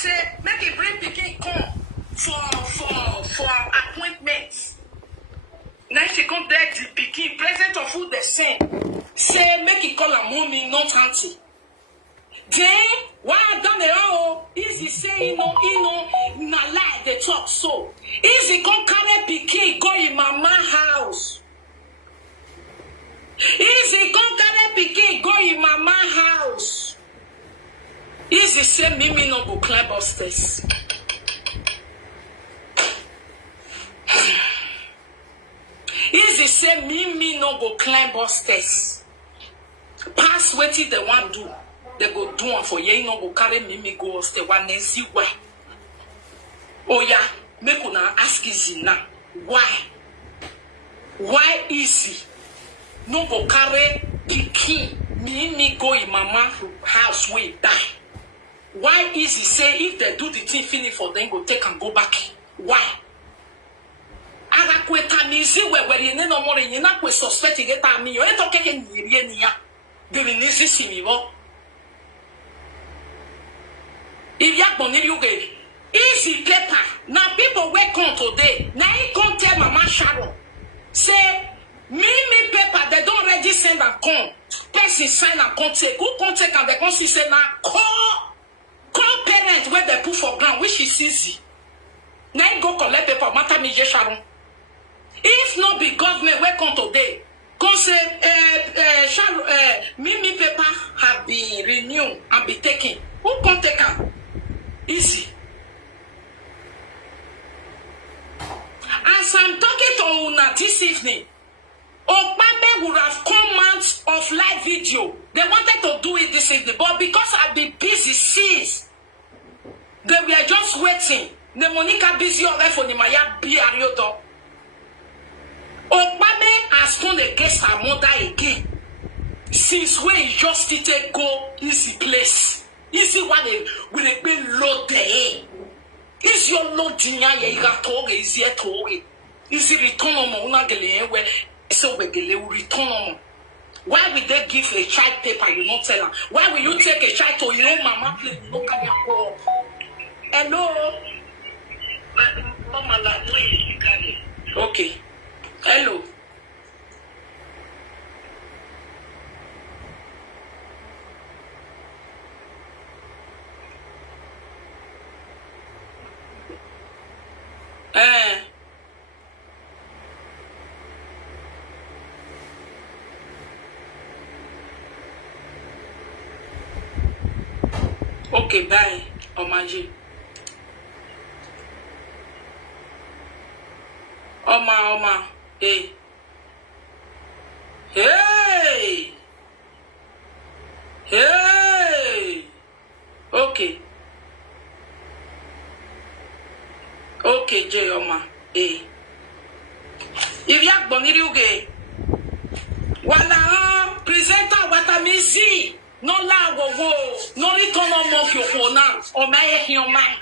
say make it bring Pikin come for appointments. Now she come there the Pikin present of who they send. Say make it call her mommy, not auntie. Then why done it all? Izzy say na lie they talk so. Izzy come carry Pikin go in mama house. Izzy come carry Pikin go in mama house. Izzy say Mimi no go climb upstairs. Izzy say Mimi no go climb upstairs. Pass wetin they want do. They go do one for you no go carry Mimi go upstairs. One see why. Oh yeah, make una ask Izzy now. Why? Why Izzy no go carry Pikin Mimi go in mama house where die? Why Izzy say if they do the thing finish for them go take and go back? Why? Arakweta mizi where you no more you na kwe suspect get me you eto keke nyiri niya de nizi simiwo if ya gboni you get Izzy paper now people wey come today now he come tell Mama Sharon say Mimi paper they don't already send and come person sign and come take who come take and they come see say na call parents where they put for ground which is Izzy now he go collect paper matter me Sharon. If not be government where come today, come say Mimi paper have been renewed and be taken. Who can take them? Izzy. As I'm talking to Una this evening, Okpame would have come out of live video. They wanted to do it this evening, but because I've been busy since, they were just waiting. The Monica busy already for the Maya be Ariodo. Okpame has gone against her mother again. Since when he just didn't go Izzy place. Izzy one with a big load there. Is your load dinya you got told is yet told. Izzy return on Mona Gele where so we will return on. Why would they give a child paper? You not tell her. Why will you take a child to your mama place? Look at your call. Hello. Mama, okay. Hello. Okay, bye. Omaji. Oma. Hey. Hey. Okay. Okay, J Oma. Hey. If you are boniri uge, wala presenter watamizi. No la wo no return on mock your phone now or my human.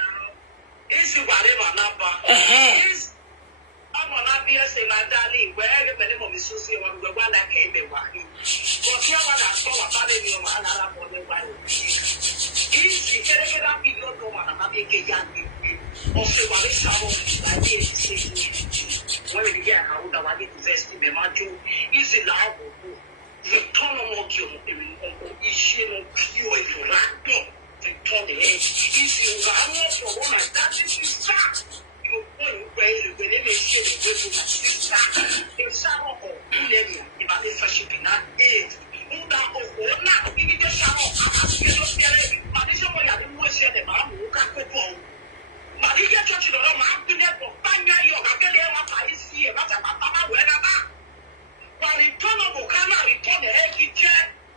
Is you whatever number? I'm on obvious in my darling, where everybody will be so see one the one that came in one. For here, what I saw about it, you man, I'm on the one. Easy, get it up in your door, and I'm making young people. Also, what is our when we get out of what it is, the Majo is allowed. Return on your issue, you are not return the edge. If you are not for one, that is fact. You won't raise the name of the if Sharon or Millennium, if I did for shipping that aid, who that of one now, give it a shower, I don't get it. But this is what I didn't want to say the man who can't go home. But if you're touching the room, I'm doing it for 5 years, you're going to get what I see, that's a papa, wherever. But return of Okana, return the every chair,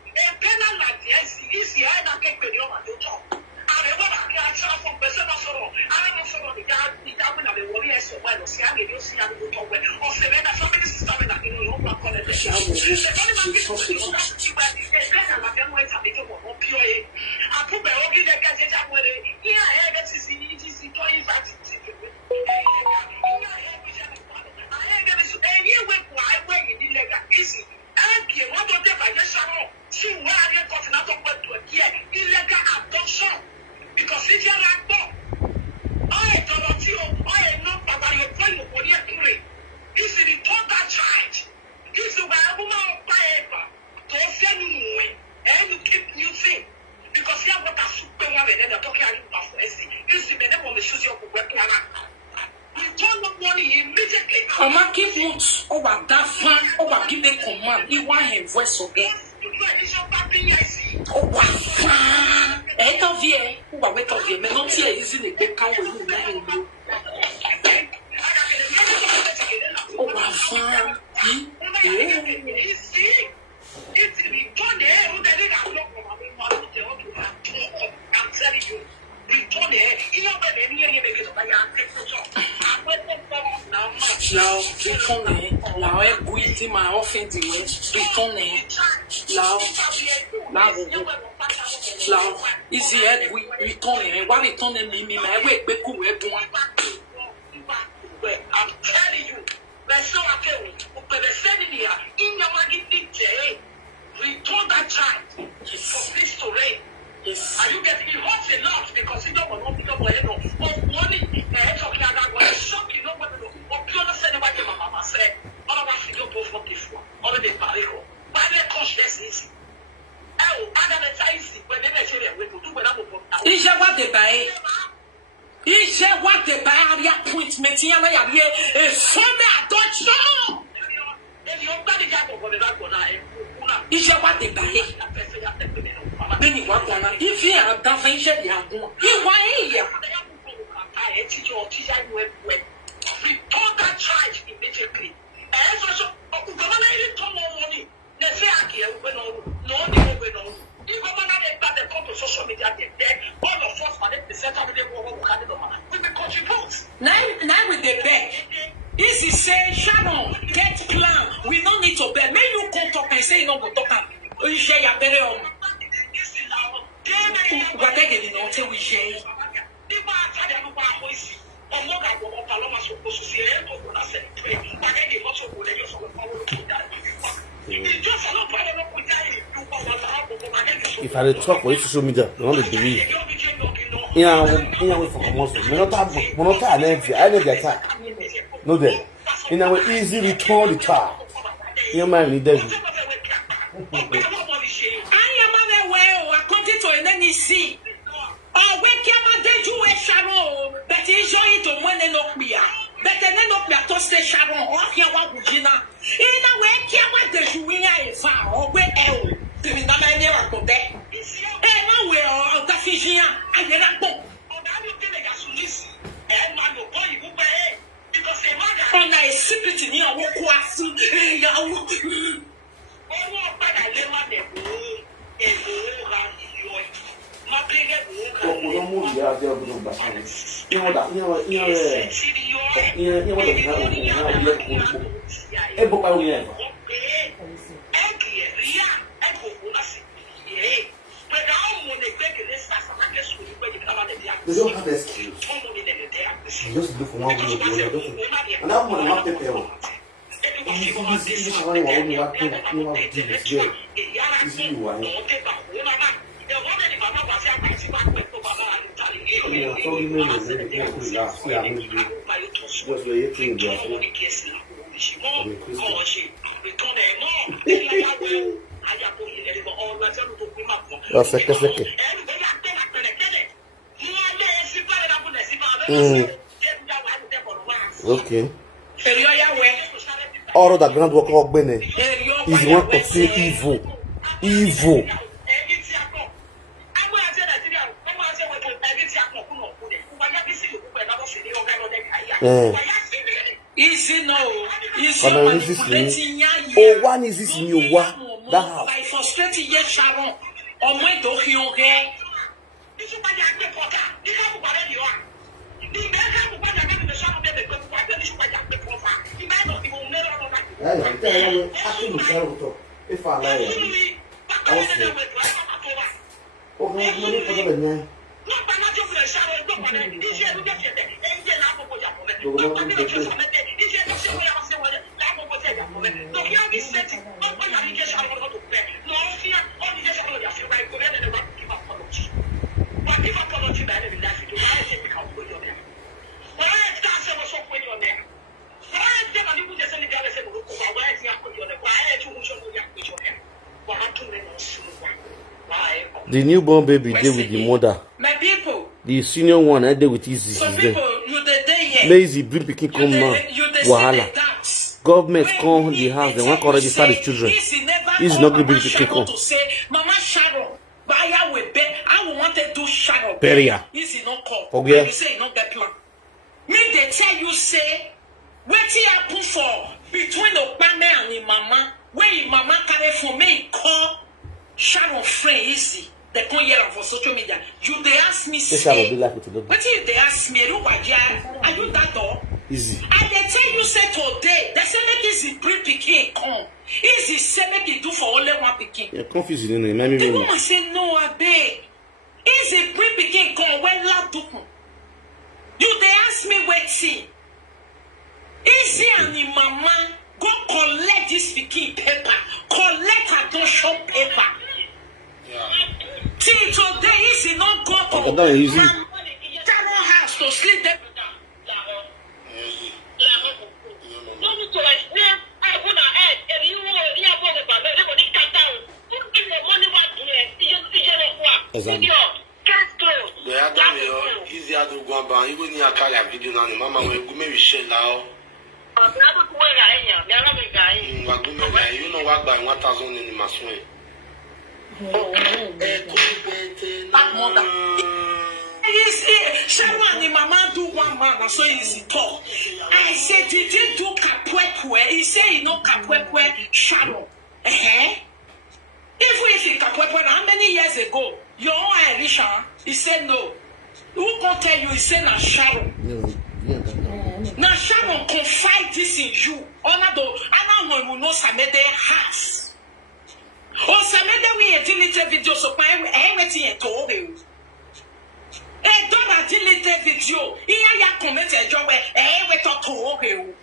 a penal like this, easy, I don't get with you at the top. I don't want to get a from person of sorrow. I don't know the guy, the government of the warriors, so well, see, I will see, I will talk with, or say, when the family system that you know, not call it the show. The only man people will not see where the better like them went to be to what POA. I put my organ that gets it up with it. Here, I get to see it is employing that. Easy. And you want to take a Sharon. See where you got another word to a illegal adoption. Because if you're like that, give a command. He want him voice again. Oh, wow. Eight of you. Who are wait of you? May not hear easy the big cow with you. Oh, wow. Yeah. I'm telling you. Now, return now, every my offense return now, Izzy, we return why return me, my way, I'm telling you, that's so okay. But the sending here in your money, return that child for this to rain. Yes. Are you getting it? Hurts a lot because you don't want to know what money talking about what shock you know what you understand what your mama said. Otherwise you don't go for before. All the barrier. Why they conscious easy? Oh, other than easy when they say we do when I'm is what they buy. Is what they buy the appointment here like a Sunday adoption. Is what they buy. If you are done, you report that charge immediately. And so, money. They say, I can't win on. No, they win on. You go on the come to social media, all of us, the center of the world, we will contribute. Now with the beg. Izzy say, Sharon, get plan. We don't need to beg. Maybe you come talk and say, you know, go talk. You share your belly on. What they get in until we share. If I talk on social media, I want to believe. Yeah, we for commercial. We not have I need the attack. No, then. In our easy return the child. Your man need that. See, oh, we came at the Jewish Sharon, but he's going to money knock me out. But then knock me out to say Sharon, or here what would you know? In a way, came at the Jewish far, or where else? To be not my near go back. And nowhere, or the Fijian, I did not go. And my boy, you go back because a man on a secret in your walk was they don't have excuse. Just look for one way or the other. And I'm going to have to pay. Okay. All of that grand work of Bene is one to say evil. Evil. Easy no. Oh, one is this in your that house. By frustrating yes, Sharon. On my document. If I lie, I was saying, oh, no, the newborn baby there with the mother. My people. The senior one I there with Izzy. Some people, you the day Lazy bring Pikin come now. You the wahala. government come the house, they want to register the children. He's not going to be Pikin. To say, Mama Sharon, buyer will bet. I want to do Sharon. Beria. He's not called. Okay. You say not get plan. Me they tell you say, what he happen for between the Obama and the Mama. Where your Mama carry for me call Sharon friend Izzy. They come here for social media. You they ask me say, what if they ask me, look are you that door? Easy. And they tell you say today, they say make Izzy bring Pikin come. Izzy say make it do for only one Pikin. You're confused, you know. The woman say no, I beg. Izzy bring Pikin come when la do. You they ask me waiting. Izzy and the Mama go collect this Pikin paper, collect adoption paper. Till today, Izzy not go to Mama house to sleep there. Exactly. Easy to go back. You need a car video now. Mama will go maybe share now. You know what by 1,000 in the mason. Sharon and Mama do one man, so easy talk. I said, did you do Kapwekwe? He said, you know Kapwekwe, Sharon. If you Kapwekwe, how many years ago? Your own Risha? He said, no. Who can tell you? He said, na Sharon. Now Sharon confide this in you. I know no Samede has. Or Samede we a deleted video so everything told you. Don't delete video. Here ya comment a job where we talk to you.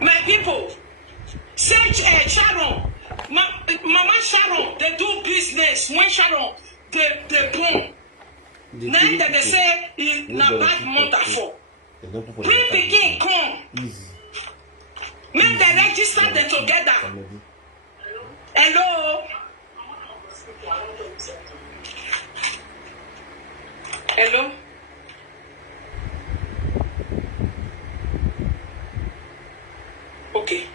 My people, search Sharon. Mama Sharon, they do business. When Sharon, they boom. Now that they say in a bad month for. Bring Pikin come. Make them register them together. Hello. Hello. Okay.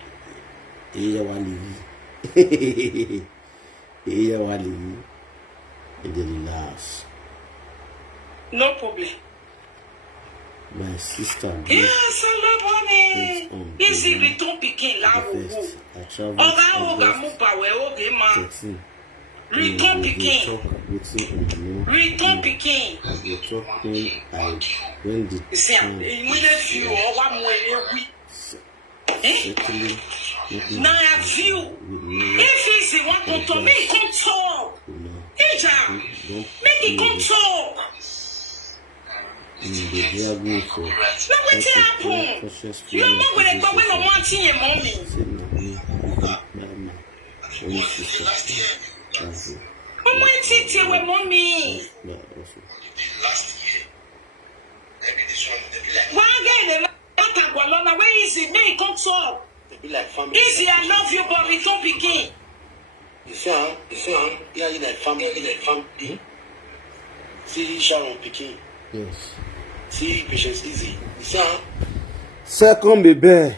No problem. My sister. Yes, hello, Izzy return Pikin Nawooh. Oga mupa we oge ma. Return Pikin. Return Pikin. When the see, view or one way now I view. If Izzy want to make come talk. Ija, make it come talk. Now what happen? You know when they go when no one see your mommy. Mama titi with mommy. Why again? Where is it? Make come talk. Izzy, I love you, but we don't begin. You see, yeah, you like family. See, Sharon Pikin. Yes. See, patience Izzy. You see, second baby.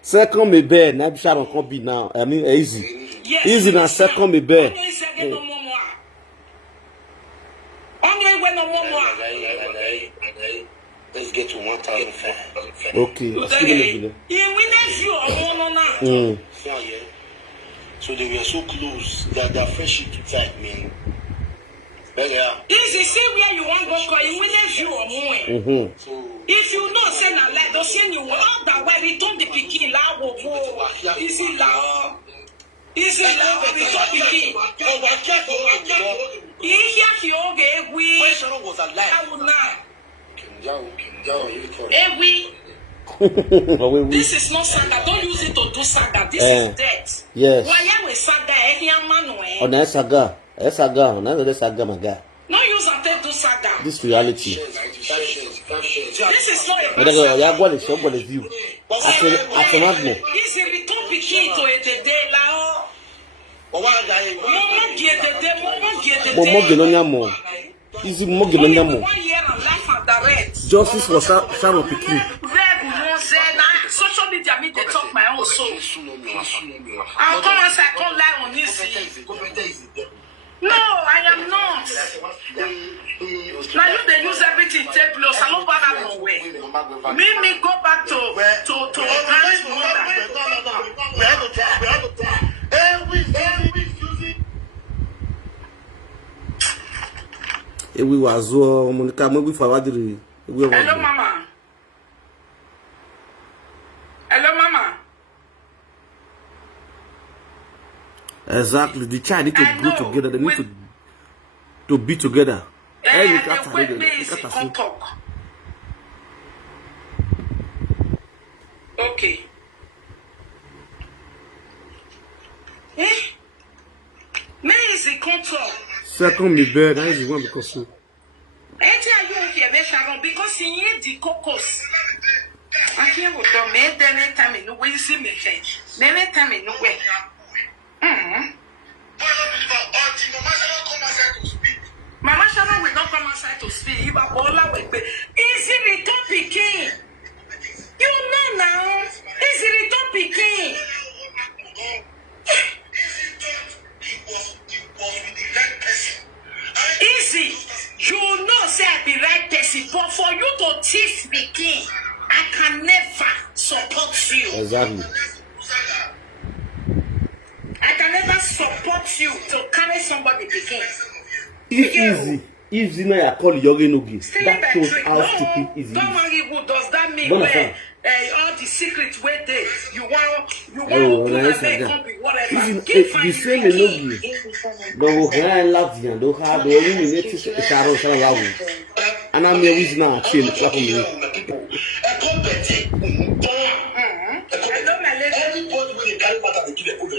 Second baby. Now Sharon can't be now. I mean, Izzy. Yes. Izzy now second baby. Let's get to 1,005. Okay. So they were so close that their friendship too tight, man. But yeah. Izzy, see where you want to go, you will view or so if you know, say na like don't say you all that way return the Pikin Nawooh. Izzy lao. Izzy lao return Pikin. If you okay, we Sharon was alive. I would not. This is not saga. Don't use it to do saga. This is death. Yes. Why are we saga? Oh, that's saga. That's saga. That's saga, my guy. No use it to do saga. This reality. This is not a I got a show for the view. I cannot know. Is a return Pikin to a day now. Momo get on your mom. Easy Mogil on your mom. 1 year and life at the red. justice for Sharon Pikin. Social media me they talk my own soul. I'll come and say I can't lie on this. No, I am not. Now you they use everything take plus. I don't bother no way. Me go back to Granny's mother. We have to talk. We was Monica, maybe for what do we? Hello, Mama. Hello, Mama. Exactly. The child need to go together. They need to be together. Okay. Me is the contour. Second, me bed. That is the one because so. Sharon, because he ain't the cocos. I can't go to me. Then time in the way you see me change. Then time in the way. Mama Shon will not come outside to speak. He will all away. Izzy little Pikin. You know now. Izzy little Pikin. Izzy, you know say I be right person, but for you to teach Pikin, I can never support you. Exactly. I can never support you to carry somebody Pikin. If Zina ya call Yogi Nogi, that shows how stupid Izzy is. Don't worry, who does that mean? Where all the secrets where they you want to put a come be whatever. The same Nogi, but we can laugh and do have the eliminate Sharon. And I'm here with now. Chill, clap on me. Everybody will carry matter to give a good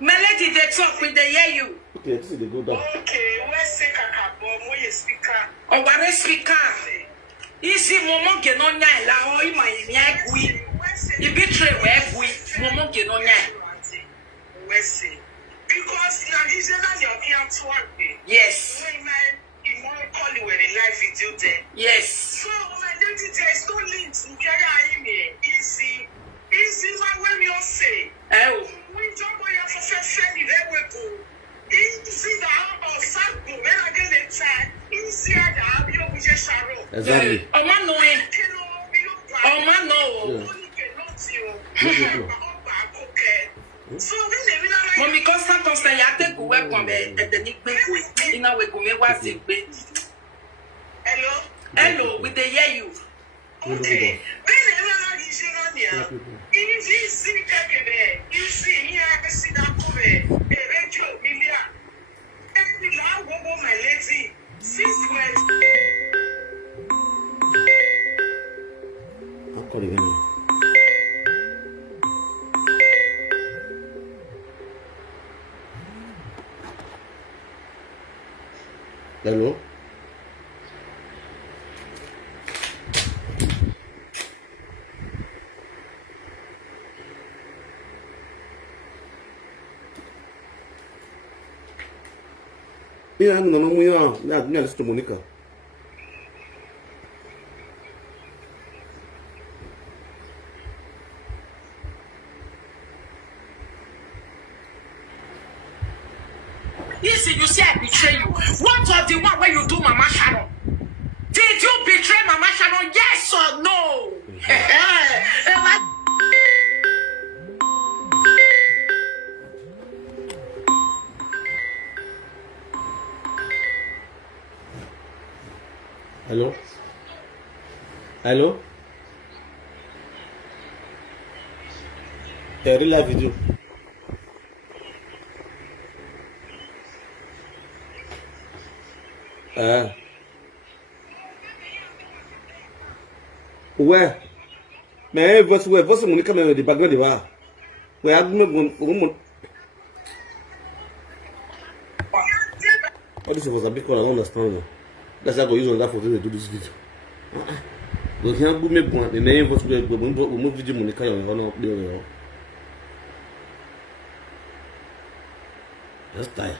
Melody, they talk with the hear you. Okay, this is the go down. Okay, where's the kakabo? Where you speaker? Oh, where is speaker? Easy, Momo get on ya. La, oh, my nyagui. You betray where we Momo get on ya. Where's it? Because now he's not your ear to work. Yes. Call you when the life is due there. Yes. So my lady, there's no link together in here. Easy. My way we all say. Oh. We don't go here for send it everywhere. Easy the about sample. When I get the time, easy the Abio with Sharon. Exactly. Oh man, no. Oh man, no. So when they because sometimes they have to go work on the nickname in our way go me was it. Hello, with the hear you. Okay. If you see that, you see here, I see that over a radio media. And now go my lady. Since when? I'm calling him. Hello? Yeah, I'm not to Monica. You say I betray you. What of the one where you do Mama Sharon? Did you betray Mama Sharon? Yes or no? Hello? Hello? I really love you. Where? May I voice where? Voice Monica me the background the bar. Where I'm not. All this was a big call. I don't understand. That's why I go use on that photo to do this video. We can't go make one. The name voice we move video Monica on up there. Just tired.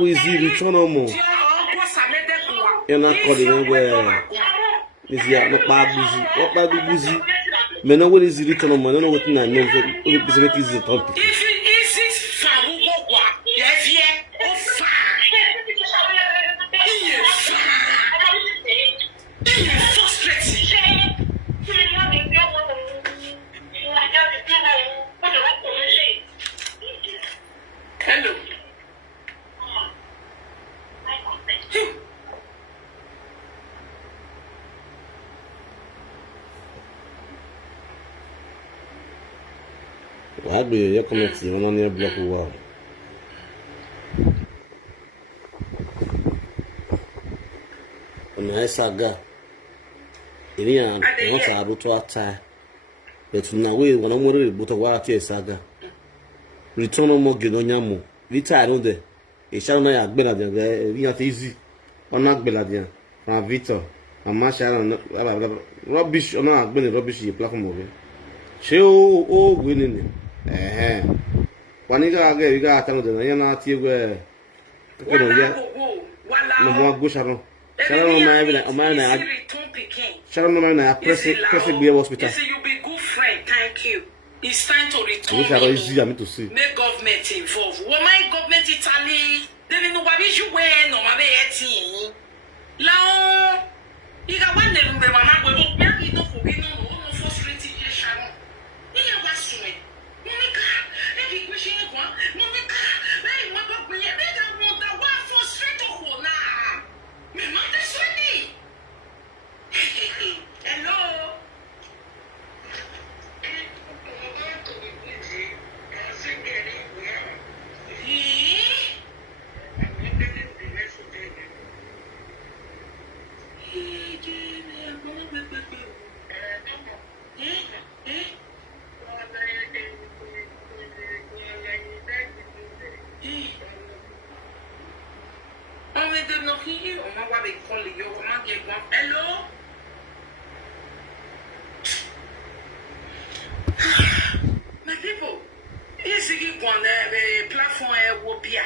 Izzy return on more. You're not calling where is he not bad busy? What bad busy? Men know what is the return on more. I don't know what I know. What is the topic? I do your comments even on your block wall. On the saga, Ilian, once I do to attack. But Nawooh, when I'm worried about a water saga. Return on more Gedonyamo. Vita, I know that. A Sharon I have been at the Izzy. Or not Beladian. From Victor. And Sharon, rubbish or not, been a rubbish platform over. She winning. When you got you got to know you're not here no more go Sharon. Sharon, press it be a hospital. You'll be good friend, thank you. It's time to return. To see. Make government involved. Well, my government Italy, they don't know what is you wearing on my bed. Now, you got one name, Mama, but you don't forget no frustrated Sharon. You know what's doing. Monica, every question you want, Monica, hey, Mama, we are better want that one frustrated for now. My mother's ready. Hello. Hello? My people, Izzy on the platform Wopia.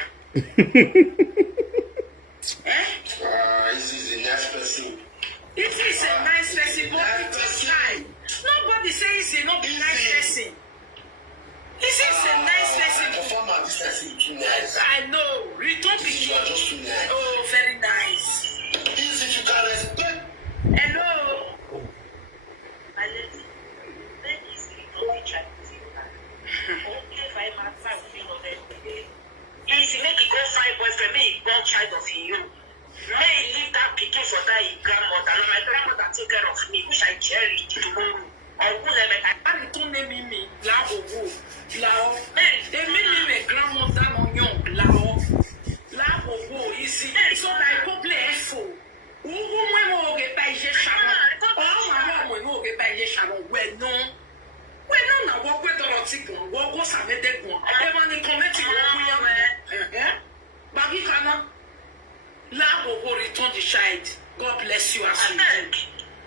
Izzy is a nice person. Izzy is a nice person, but it's time. Nobody says he's not a nice person. Izzy is a nice person. Too nice. I know. Return Pikin. You are just too nice. Oh, very nice. Izzy, you can respect. Hello. My lady, let Izzy don't be trying to see her. Okay, 5 months, I will feel of it. Izzy, make it go 5 boyfriend, make it go child of you. May he leave that Pikin for that grandmother. My grandmother take care of me, which I cherish tomorrow. I will let me. I return me. Nawooh. Lao. Me grandmother no young. Nawooh. Izzy. So that I play effort. Who will get by Sharon? Oh, my mom will get by Sharon. Well, no. Now what we're will return the child. God bless you as you do.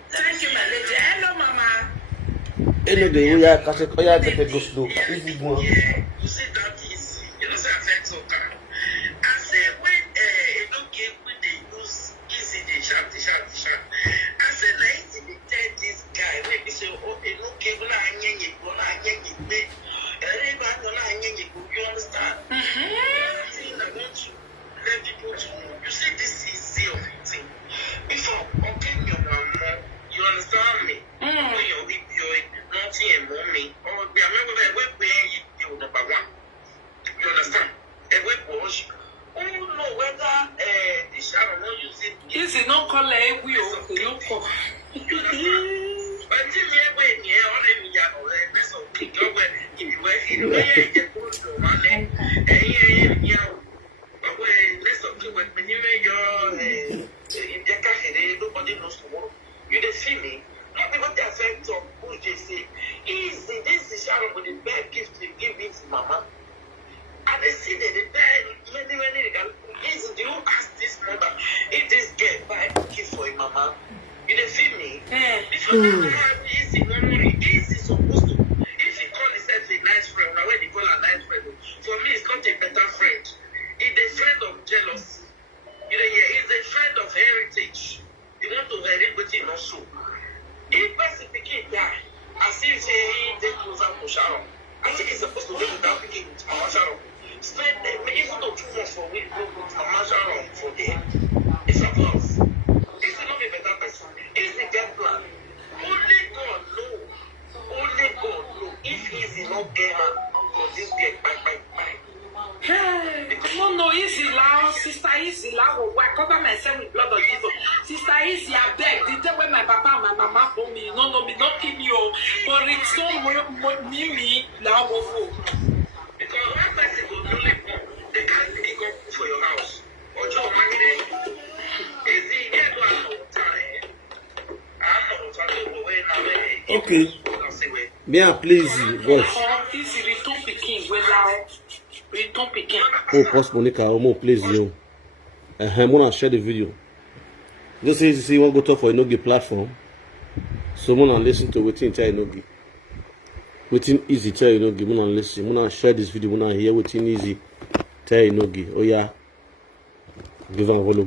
Thank you, my lady. Hello, Mama. Anyway, we are catching go slow. Easy one. You see that is, you know, say affect so car. I say when you don't give when they use easy the sharp. I say na easy they tell this guy when they say oh they don't give na anyenye go na anyenye me. Everybody go na anyenye go. You understand? I think I want to let people to know. You see this easy of it. Before okay your mama, you understand me? When you're with your nothing and mommy, or we are not going to you number one. You understand? A way wash. Oh no, whether the Sharon not using Is it not called a wheel? you understand? But if you ever near already, you know, let's okay. Go where if you were here, you go to money. But let's okay when you make your in the car, nobody knows tomorrow. You don't see me. Not because they are saying to who they say, Easy, this is Sharon with the bad gift to give it to Mama. And they see that the bad, Easy, do you ask this mother if this girl buy a gift for your Mama? You don't see me? Because Easy, Easy supposed to, if he call himself a nice friend, now when they call a nice friend, for me, it's not a better friend. It's a friend of jealousy. You know, he's a friend of heritage. You want to inherit it also. If person Pikin die, as if say they closer to Sharon, I think he's supposed to go without Pikin with Mama Sharon. Spend even though 2 months for week, go with Mama Sharon for them. It's a plus. This is not a better person. It's a game plan. Only God know if he's not there for this girl. Bye. No, Easy now, Sister Easy now. I cover myself with blood of Jesus. Sister Easy, I beg. The day when my papa and my mama told me, no, me not kill you, but it's so me now go for. Because one person will only go, they can't really go for your house. Or your money, Easy, get one time. I'm not talking Okay. Bien, please, watch. Easy, return Pikin, we now. Return Pikin. Oh, post Monica, please, you. I'm gonna share the video. Just say, see, what go talk for Inogi platform. So, I'm gonna listen to waiting tell Inogi. Waiting easy tell Inogi. I'm gonna listen. I'm gonna share this video. I'm gonna hear waiting easy tell Inogi. Oh, yeah. Give and follow.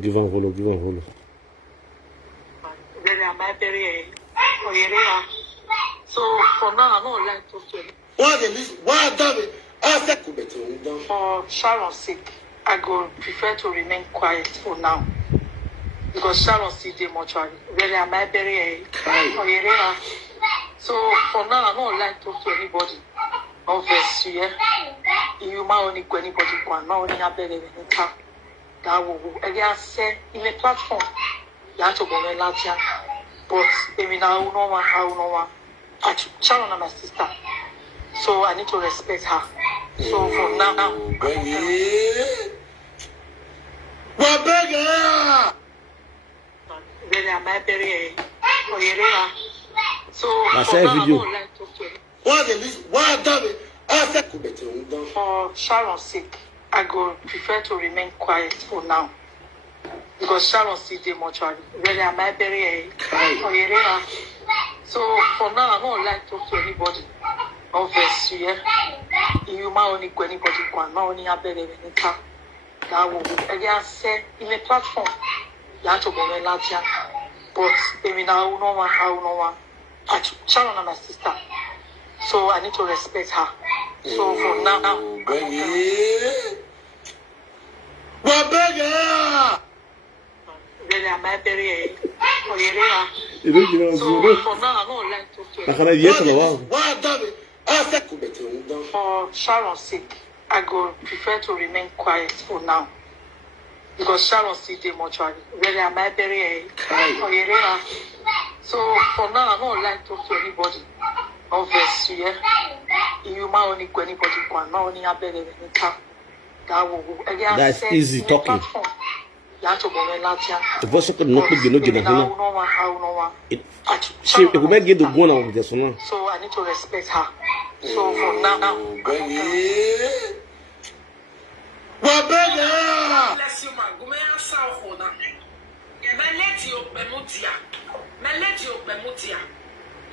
So, for now, I don't like to say. Why, David? For Sharon's sake, I go prefer to remain quiet for now. Because Sharon see the mortuary. Really, am I very So for now, I don't like to talk to anybody. Obviously, you might only go anybody one. Only have better that will again say in a platform. You have to go in Latvia. But maybe now I don't know. Sharon and my sister. So I need to respect her. So from now, really, am I very So for now, I don't like to talk to For Sharon's sake, I go prefer to remain quiet for now. Because Sharon see the mortuary. Really, am I very So for now, I don't like to talk to anybody. Obviously, you might only go anybody one. Not only have better that will again say in a platform. You have to go in Latvia. But maybe now I don't know. Sharon and my sister. So I need to respect her. So for now, really, am I very So for now, I don't like to talk For Sharon's sake, I go prefer to remain quiet for now. Because Sharon see the mortuary. Really, am I very So for now, I don't like to talk to anybody. Obviously, you might only go anybody one. Not only have better that will again. That's easy talking. You have to go in Latvia. The voice could not be getting she will get the one of this one. So I need to respect her. So for now, bless you man, go me answer for na. My lady Bemudia. My lady Bemudia.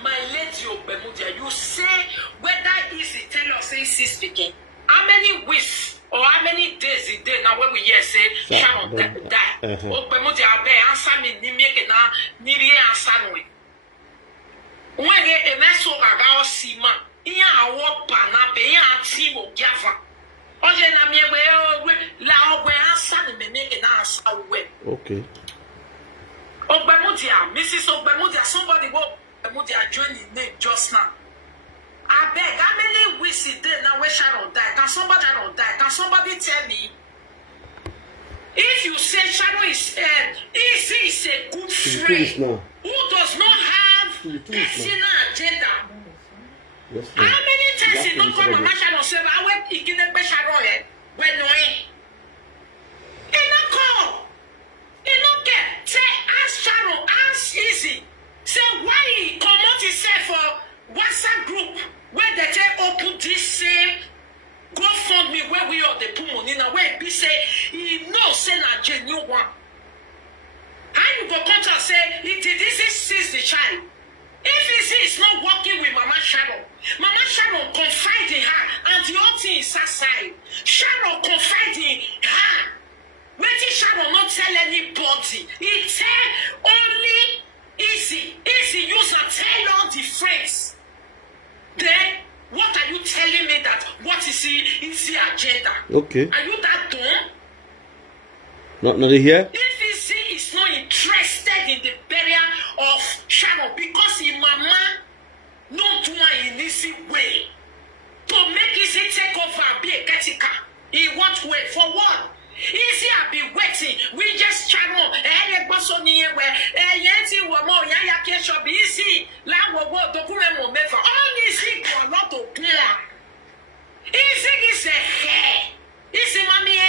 My lady Bemudia. You say whether Izzy tell us say she's speaking. How many weeks or how many days it day now when we hear say Sharon die? Bemudia be answer me ni make na ni be answer no. When e meso gaga o sima, iya awo pa na be ya ti mo giava. Oje na me we la ogwe answer ni me make na answer we. Okay. Ogbemudia, Mrs. Ogbemudia, somebody go Ogbemudia join his name just now. I beg, how many weeks it did now where Sharon die? Can somebody not die? Can somebody tell me? If you say Sharon is Izzy is a good friend who does not have personal agenda. Yes, how many times he not come Mama Sharon say, I went to get the Sharon when no he not call. He not get. Say, ask Sharon, ask Izzy. Say, why he come out himself for WhatsApp group where they take open this same GoFundMe where we are the put money now where he say, he knows say na genuine one. How you go come and say, he did this is the child. If he is not working with Mama Sharon confide in her and the whole thing is aside. Sharon confide in her. Waiting Sharon not tell anybody. He tell only Izzy. Izzy use and tell all the friends. Then what are you telling me that what is the agenda? Okay. Are you that dumb? Not here? If Izzy is not interested in the burial of Sharon because his mama not do it in Izzy way to make Izzy take over and be a caretaker. He won't wait for what? Easy, I've been waiting. We just channel. Easy. All easy for not to clear. Easy is a hair. Easy, mommy.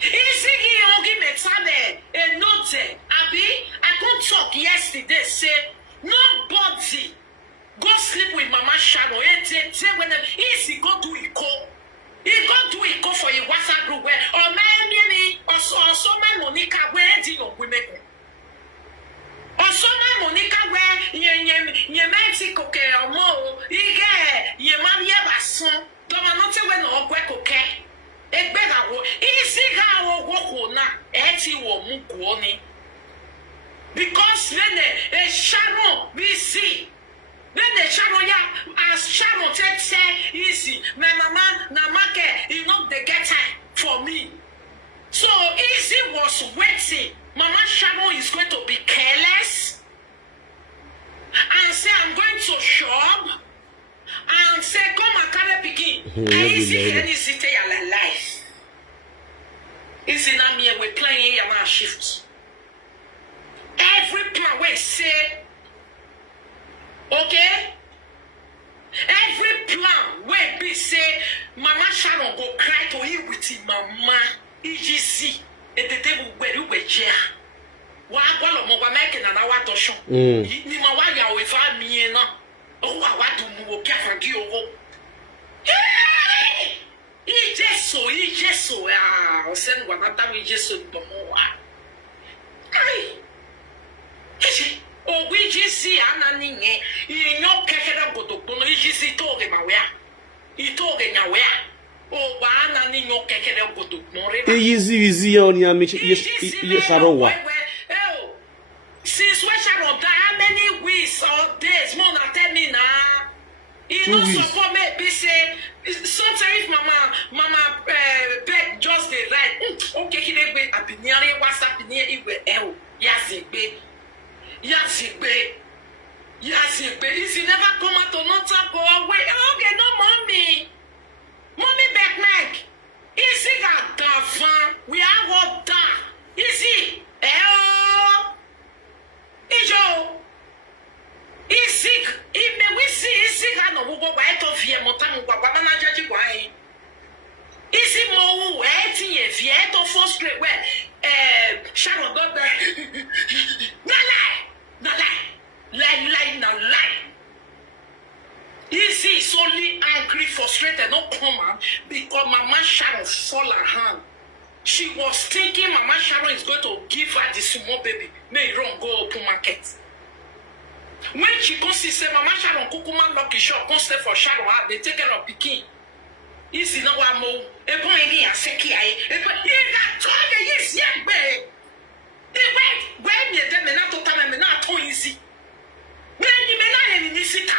Easy, you give me time. A note. Abi, I could talk yesterday. Say, nobody go sleep with Mama Sharon. When easy go do it. He got to it for a WhatsApp group where or man or so my Monica where do you women? Or so my Monica where you might cook or more, you get your man son, don't not when or quack okay. A better easy how walk na eti or mukuoni. Because when a Sharon we see. Then the Sharon as Sharon say easy. My mama na market, you know they get time for me. So Izzy was waiting. Mama Sharon is going to be careless and say I'm going to shop and say come and carry Pikin. Izzy can Izzy tell your life. Izzy na me we playing here my shift. Every plan we say. Okay? Every plan where be say Mama Sharon go cry to him with his mama EGC at the table where you were chair. Why go mo ba make na na wa dosho. Ni ma wa ya we fa mi na. O wa wa do mu o pia fa gi owo. He just so ah o sen wa na ta mi just so bo mo wa. Ai. O we just see anani nye inyo kekere godokono ijisi toge mawea itoge nyawea o ba anani nyo kekere godokono re easy on ya me Sharon wa since when Sharon die how many weeks or days more na tell me na you know support me be say sometimes mama beg just the right okay kidegbe abiniare WhatsApp ni iwe Yazigbe. If you never come out or not go away, okay, no mommy. Mommy back neck. Izzy got that we are what that. Izzy. Ijo. Izzy. If me we see Izzy got no go by to fear motamu baba na jaji why. Izzy mo waiting if you to frustrate where Sharon got there. Lie. Izzy is only angry, frustrated, not common because Mama Sharon fall her hand. She was thinking Mama Sharon is going to give her the small baby. May run go open market. When she comes, she say Mama Sharon kukuma lucky shop, come stay for Sharon. They take care of Pikin. Izzy no wa mo. Ebo eni aseki aye. Ebo ina toye yes yeah be. Ebo when me dem na to time me na to Izzy. When you me na eni sika.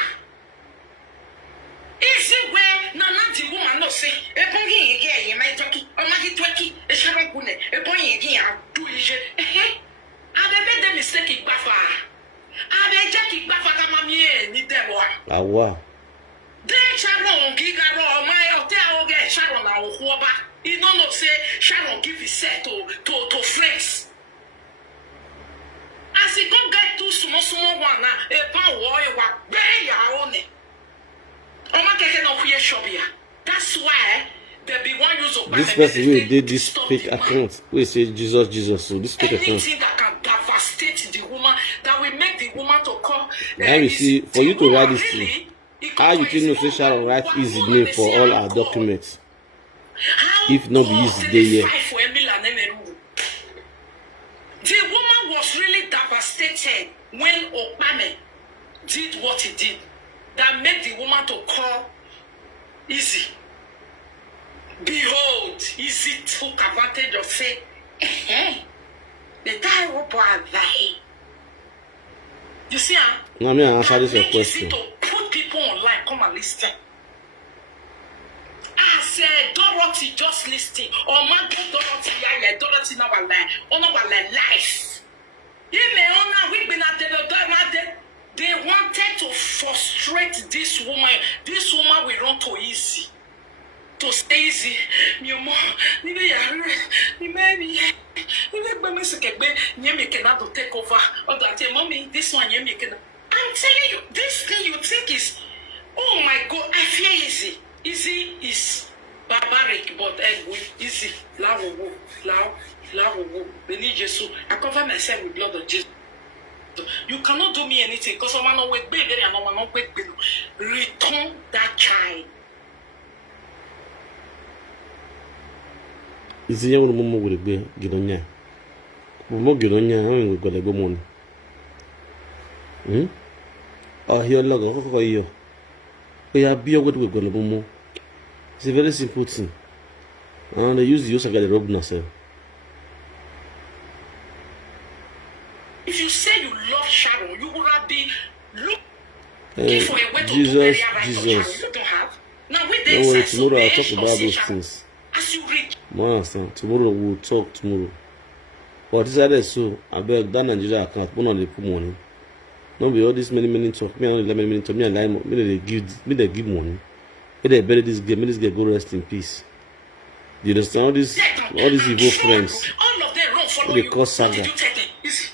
Izzy where na the woman no say. Ebo yin ye ye my talkie. O ma ki twaki. E Sharon kune. Ebo yin ye a do ije. Ade make them mistake igbafa. Ade jeki igbafa ka mami e ni debo. Awa. Sharon Gigaro, my hotel get Sharon now Huoba. You don't know say Sharon give his set to friends. As he go get two small one now, a pound warrior very own it. Oma keke no kuye shobia. That's why there be one use of this person who did this fake account. We say Jesus, so this fake account. Anything that can devastate the woman, that will make the woman to come. Now you see, for you to write this thing. How you think no say Sharon write Izzy name for all our documents? If not be Izzy day here. The woman was really devastated when Obama did what he did. That made the woman to call Izzy. Behold, Izzy took advantage of saying, the guy will die. You see, no, me answer this your question. People online come and listen. I said Dorothy just listening. Or man Dorothy, yeah, Dorothy now line. On our life. You may honor we been at the they wanted to frustrate this woman. This woman will run to Izzy. To stay easy. Your mom, maybe cannot take over. Or that mommy, this one you make. I'm telling you, this thing you think is, oh my God, I fear Izzy. Izzy is barbaric, but Izzy, Nawooh, Beni Jesus. I cover myself with blood of Jesus. You cannot do me anything because I'm not wait, baby, and I'm not wait. Return that child. Izzy, you want to move with Gidonia? Momo Gidonia, I'm going to go money. Oh, here, look, oh, you. We are beer what we're going to do. It's a very simple thing. And they use the use of the robe now. If you say you love Sharon, you would have been looking for a way to Jesus. You don't have. Now, with Don't worry, this, tomorrow I'll talk about those things. as you read. Tomorrow we'll talk tomorrow. But this other so I beg that Nigeria account, one on the put money. Not be all this many talk. Me only many to me and lie. Me they give money. Me they bury this girl. Me this girl go rest in peace. Do you understand all these evil friends? All of them run follow They you. cause saga. What did you take them? Easy.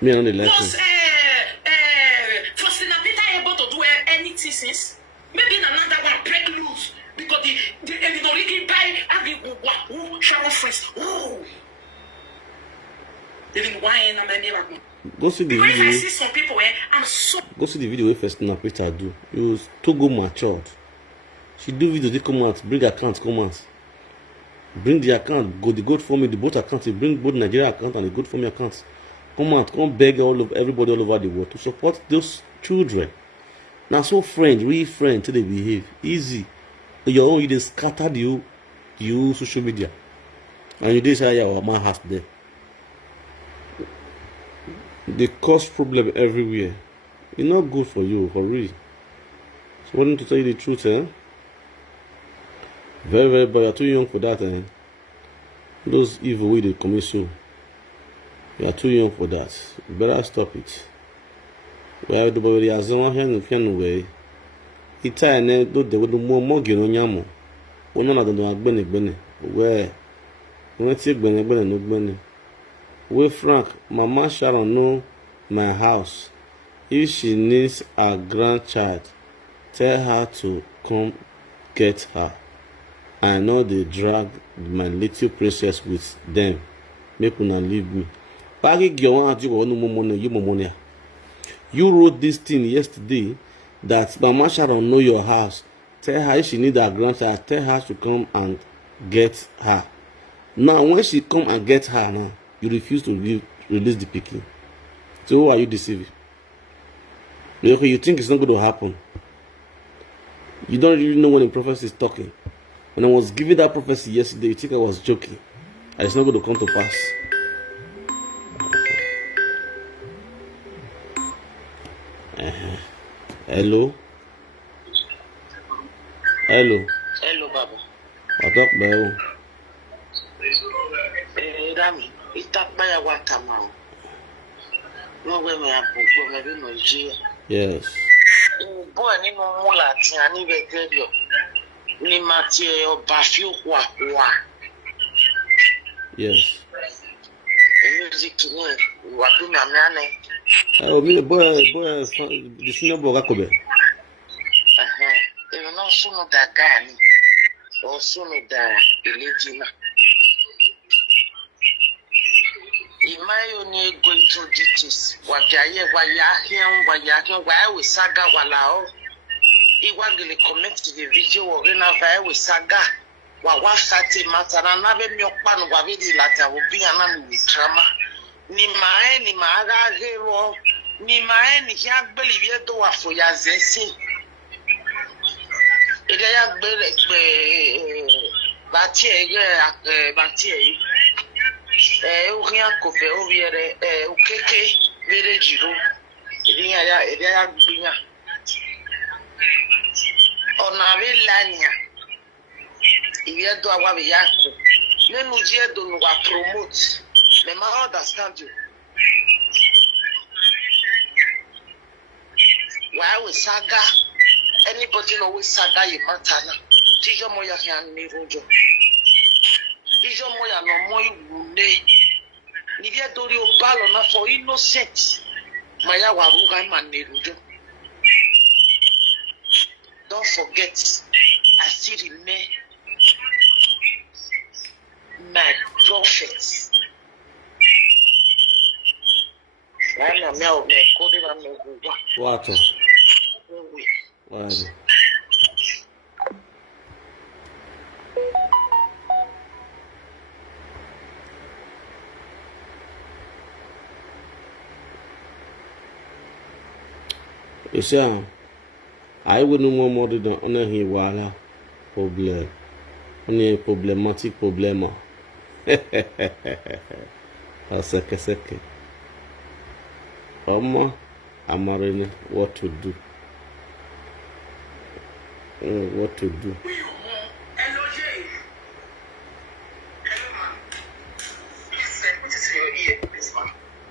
Me and only like Was him. Faustina Peter able to do anything since? Maybe another one break loose because the already buy having Sharon friends. Go see the Because if I video. see some people, I'm so. Go see the video where Faustina Peter do. You too go matured. She do video. They come out. Bring account. Come out. Bring the account. Go the good for me. The both accounts. Bring both Nigeria account and the good for me accounts. Come out. Come beg everybody all over the world to support those children. Now so real friend till they behave. Easy. Your own you just scattered you social media. And you just say your man has there. They cause problem everywhere. It's not good for you, for real. So I want to tell you the truth, eh? Very bad. You're too young for that, eh? Those evil way they commit so. You are too young for that. You better stop it. Well, the boy has no hand way. It's a net, do the more nyamo. One another don't bene. Where? When take bene no bene. Wey Frank, Mama Sharon know my house. If she needs a grandchild, tell her to come get her. I know they drag my little princess with them. Make una leave me. You wrote this thing yesterday that Mama Sharon know your house. Tell her if she need her grandchild, tell her to come and get her. Now, when she come and get her now, you refuse to release the Pikin. So who are you deceiving? Okay, you think it's not going to happen. You don't really know when the prophecy is talking. When I was giving that prophecy yesterday, you think I was joking. And it's not going to come to pass. Hello? Hello? Hello, Baba. I talk about Rami, itakbaya watamao. No way me abu, maybe no G. yes. Boy, ni no mula ti ani begerio. Ni mati obafio kwa. Yes. Music ni watu na mane. Oh, me boy, the senior boy Gakobe. Even no sunu da gani. O sunu da ilejina. Imayo ni go into details. Waya we saga walao. Iwagele comment the video ogena via we saga. Wa sate matana na be mi okpanu wa be di lata obi ana mi drama. Ni maaga hero. Ni ni ya gbeli bi edo wa fo ya zesi. Ede ya gbele bati e Oria kofe obiere okeke vere jiro ede ya gbinya ona be lania iye do awa be yakko nenu je do no wa promote me ma understand you why we saga anybody know we saga you matana tijo mo ya kan ni rojo tijo mo ya no mo iwune ni dia dori o balo na for innocent maya wa ruga manerujo. Don't forget I still remain my prophet. Wana me o me kodi na me gwa Water. You see, I wouldn't want more than honor here wala problem. Only problematic problema. Seke. I'm what to do. What to do.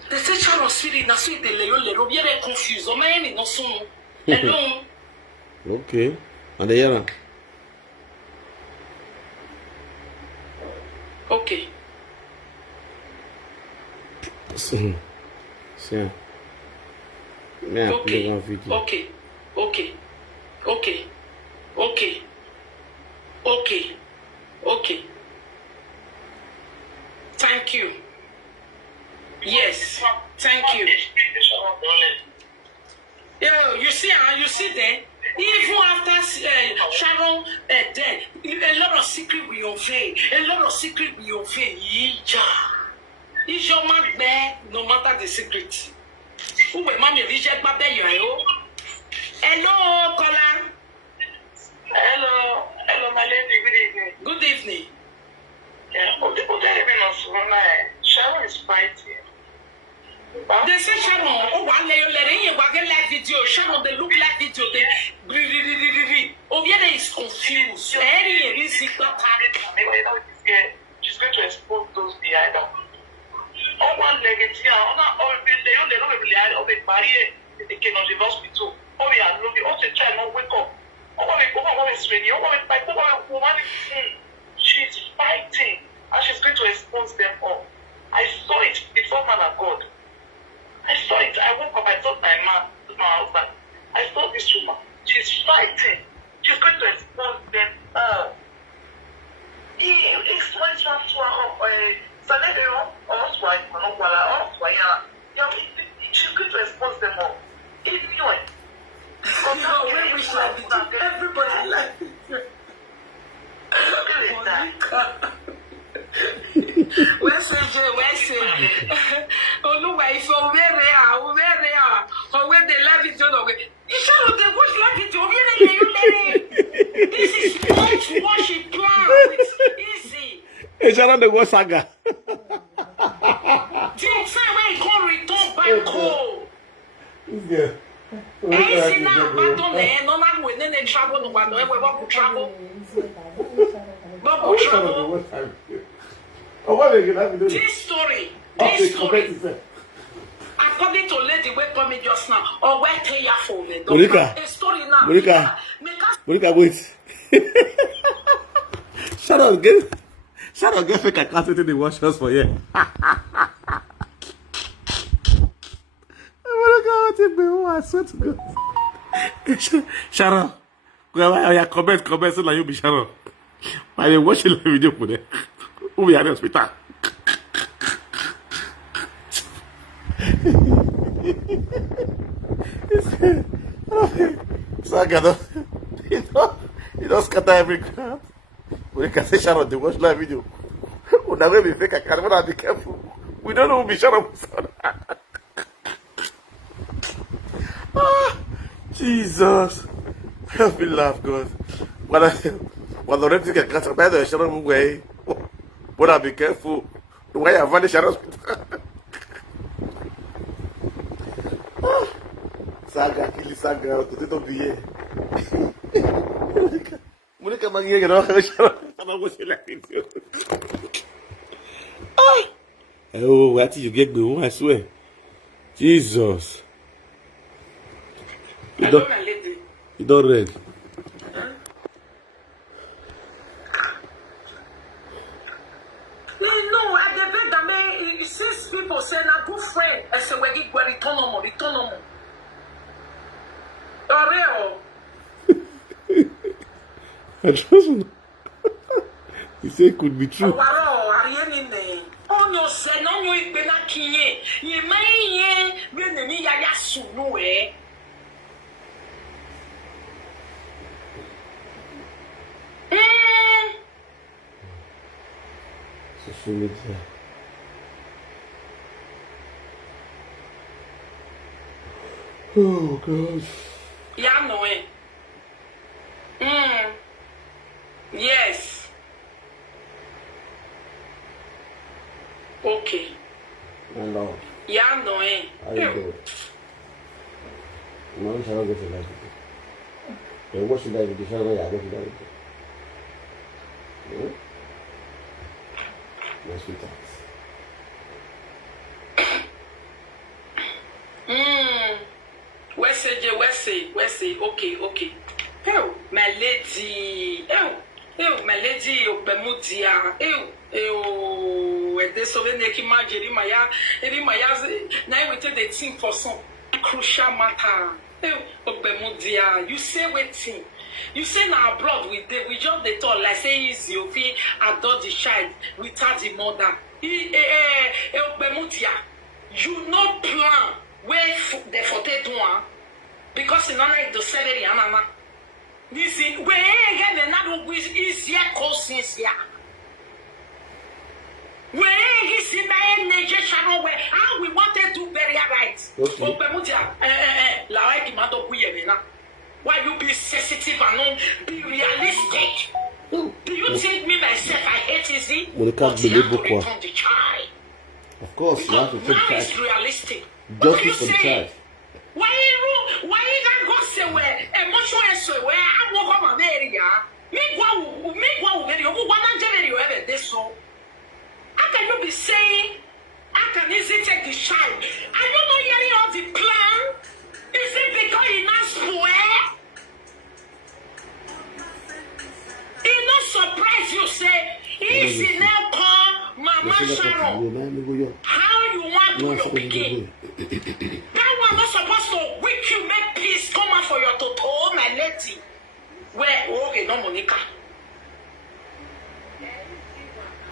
The sexual spirit na so de le viene confuso, ma emi no sono. Hello. Okay. And the yara. Okay. See. Okay. Thank you. Yes, thank you. Yo, you see there? Even after Sharon dead, a lot of secret will unveil. Is your man there, no matter the secret? Who will mommy reject my baby? Hello, Kola. Hello, my lady. Good evening. Sharon is fighting. They say Sharon, one layer letting like video. Sharon, they look like video. Obiede is confused. She's going to expose those behind her. All one legged here, they don't behind of a barrier in the hospital. Oh, we are looking, oh, the child not wake up. Oh, is ready. Oh, she's fighting, and she's going to expose them all. I saw it before, man of God. I saw it. I woke up. I told my husband. I saw this woman. She's fighting. She's going to expose them all. It's what you have to she's going to expose them all. If you know it. Everybody like Where's oh no, why so where they are, or where they love it, you know. You shall they watch like it, you this is not worship plan with Izzy. Hey, Sharon, the war saga. Jinx, I will return back home. Yeah. Izzy now, but don't know, no man with any trouble, no one, no trouble. But trouble. Oh, what are you going to do? This story. According to lady wait for me just now, or where tell you for me. Monica. A story now. Monica, wait. Sharon, get fake account in the washers for you. Monica, what is me? I swear to God. Sharon, comment so that you be Sharon. I will watch the video for them. Who be at the hospital? So I got you don't scatter every crowd. When you can say Sharon, they watch live video. When I will be fake, I can't be careful. We don't know who be Sharon. Jesus. Help me laugh, God. When the rest get cut by the Sharon way, but I'll be careful. The way I vanish Sharon. Saga, kill saga, to the oublier. Monica Maria, you know, oh, what did you get me? I swear. Jesus. You don't read. No, I debate that man. Since people say na good friend, I say we get return no more. I trust you. You say it could be true. Oh no, say no, you be na kinye. You may be na mi ya sunu eh. Social media. Oh God. Yeah, no way. Yes. Okay. No. Yeah, no way. I do. No, Sharon gets a life. They watch the life with Sharon. I go to life. My sweetheart. Where's okay. Oh, my lady. My lady, Bemudia. And this over Neki Maya, now we take the thing for some crucial matter. Bemudia, you say waiting. You say now abroad we just the talk like say Izzy if he adopt the child without the mother. Bemudia, you no plan where the forte doing because in honor the salary anama. This is where again another with easier courses here. Where he see my nature channel where how we wanted to bury right. Okay. Bemudia, like Mato Kuyemina. Why you be sensitive and not be realistic? Do you think me myself I hate Izzy? Well, but you have to return the child. Of course, you have to take now it's charge. realistic. Justice for the child. Why you can go say where emotional so where I walk on my area? Me go very you want to you ever this so. How can you be saying I can easily take the child? I don't know hearing all the plan. Is it because he not swear? He not surprised you say Izzy now call Mama Shon. How you want to your Pikin? That one not supposed to wake you make peace come out for your toto my lady. Where okay no Monica.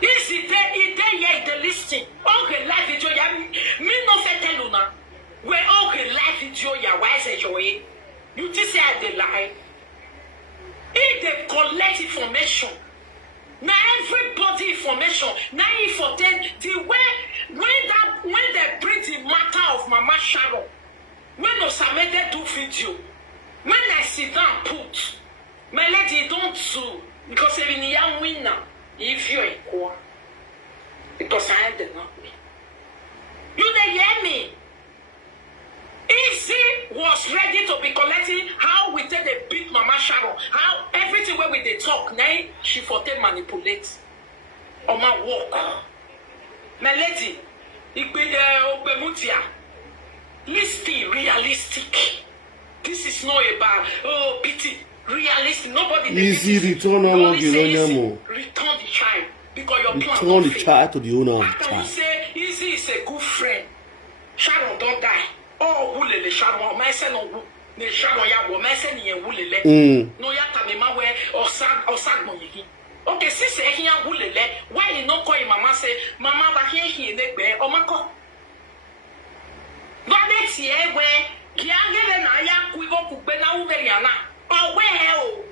Izzy there here the listing. Okay live video ya me no fit tell you now. Where okay live video ya why say you just say I dey lie. If they collect information, Now everybody information. Now if for the way when they bring the matter of Mama Sharon, when Osamede do video, when I sit down put, my lady don't sue because even young winner if you're equal. Because I did not win. You they hear me? Izzy was ready to be collecting how we take the beat Mama Sharon, how everything where we they talk, now she for them manipulate. On my walk. My lady, listen, realistic. This is not about pity. Realistic. Nobody Easy return on return the child because your plan return the child to the owner of the child. child. Say Izzy is a good friend. Sharon don't die. Oh, wulele Sharon, my son no ne Sharon ya wo my son ye wulele. No ya tamima we osag mo yiki. Okay, sister here wulele. Why you not call your mama say mama ba here negbe omako. Ba next year we kiangele na ya ku go kugbe na uveriana. Oh we o.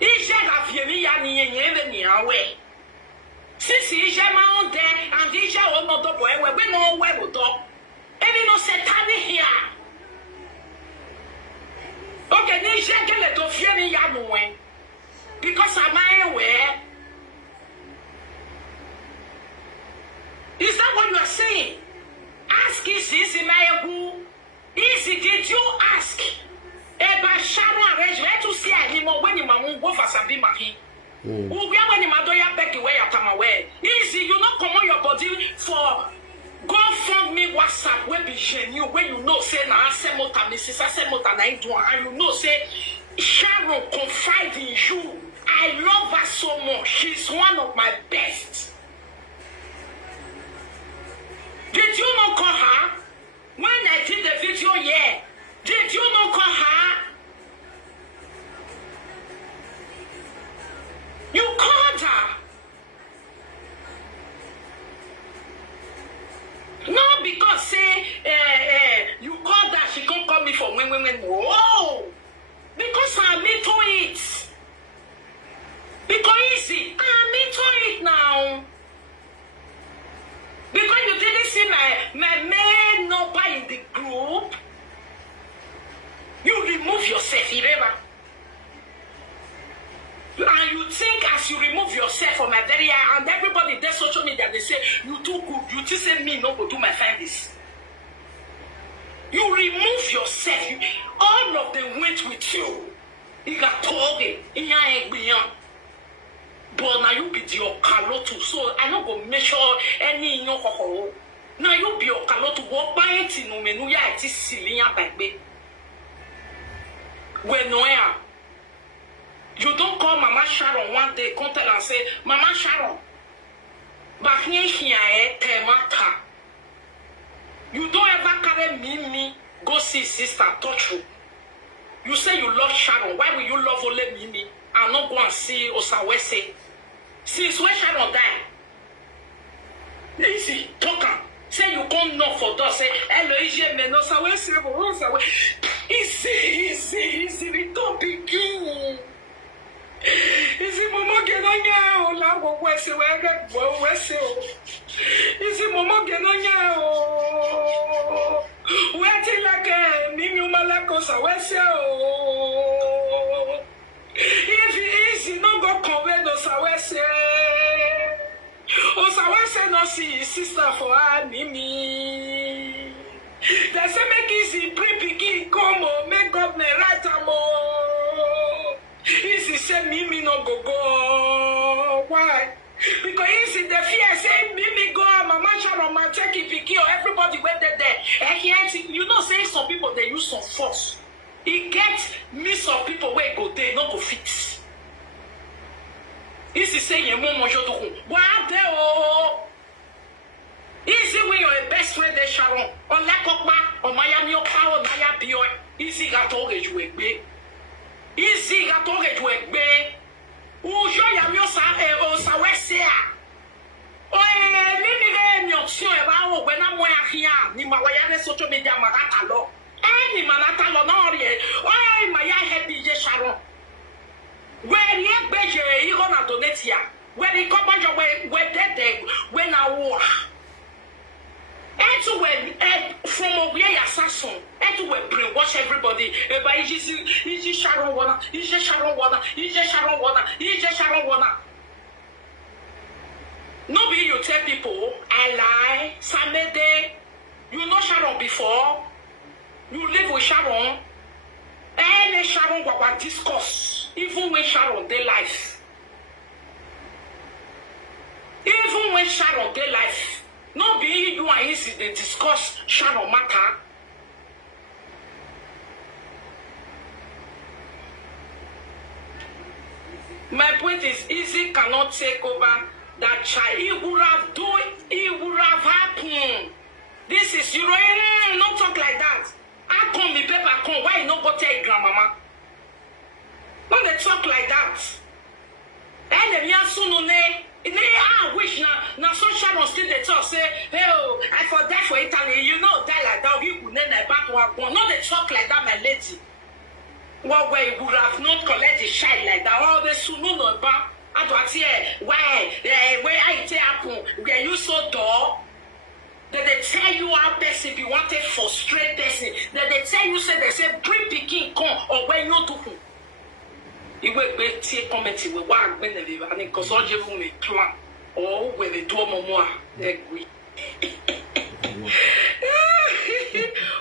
Ije ga fiemi ya ni yenye ni awe. Sisi ije ma on there and ije o no do boy we no we bo do. Any no satanic here. Okay, ni jengele to fieni ya nuwe. Because I'm aware. Is that what you are saying? Ask Izzy Mayagu. Izzy, did you ask? Eba Sharon arrange where to see him when you mamu go for some mahi. When you madoya back away at my way. Izzy, you not come on your body for God from me WhatsApp where be genuine when you know say na asemota Mrs. Asemota na do and you know say Sharon confide in you. I love her so much. She's one of my best. Did you not call her when I did the video? Yeah. Did you not call her? You called her. No, because say you called her, she can't call me for when. Whoa! Because I'm into it. Because Izzy, I'm into it now. Because you didn't see my main number in the group. You remove yourself, remember? And you think as you remove yourself from my very eye, and everybody there social media, they say, you too good, you just say me no go do my findings. You remove yourself. All of them went with you. You got told it. But now you be the okalotu. So I don't go measure any in your coho. Now you be okalotu. Go buy it in menu ya it is silly baby. When you don't call Mama Sharon one day, come tell and say, Mama Sharon, but here temata. You don't ever carry me, go see sister, touch you. You say you love Sharon. Why will you love only Mimi and not go and see Osawese? Since when Sharon died? Easy, talk on. Say you can't knock for door. Say, hello, Izzy, men, Osawese, Easy, we don't begin. Izzy, Mama, get on ya, or Lavo, West, where I go, West. Izzy, Mama, get on ya, waiting like a Mimi Malacosa, West. If he is not go convert Osawese, Osawese no see his sister for her, Mimi. They say make Izzy pre-Pikin come o, make government right am o. Izzy say Mimi no go. Why? Because Izzy the fear say Mimi go, Mama Sharon ma take Pikin or everybody went there. You know say some people they use some force. He gets miss of people where go there, not go fit. Izzy say you mama jodo. What there oh? Izzy when you're best friend there Sharon. On la kokpa, on Miami power na ya bio. Izzy got all the juegbe. Izzy got all the juegbe. Ujo ya mi Osawese a. Oh, mi option e ba wo gbe na mo ya hia ni ma wa ya ne social media ma data lo. Any manata lo na ori e. Oh, my ya head DJ Sharon. Where ye be he gonna donate here. When he come on your way, when they when I war. And to when from where your assassin, and to when brainwash everybody. But he's just Sharon water, he's just Sharon water, he's just Sharon water, he's just Sharon water. No be you tell people, I lie, Samede, you know Sharon before, you live with Sharon, and Sharon will discuss, even when Sharon dey life. Even when Sharon dey life, no be you and Izzy they discuss Sharon matter. My point is, Izzy cannot take over that child. It would have done it would have happened. This is you know, not talk like that. I come me paper come. Why you no go tell your grandmama? Don't they talk like that? And then soon I wish na so Sharon still they talk say, hey oh, I for die for Italy. You know die like that. You could name that back one. No, they talk like that, my lady. What way would have not collect the child like that? All the soon no back. I don't see why where I tell happen. Where you so dull? That they tell you how person be wanted for straight person. That they tell you say they say bring Pikin come or when you do. You will be take comment with one when they live and because all you will plan or when they do more agree.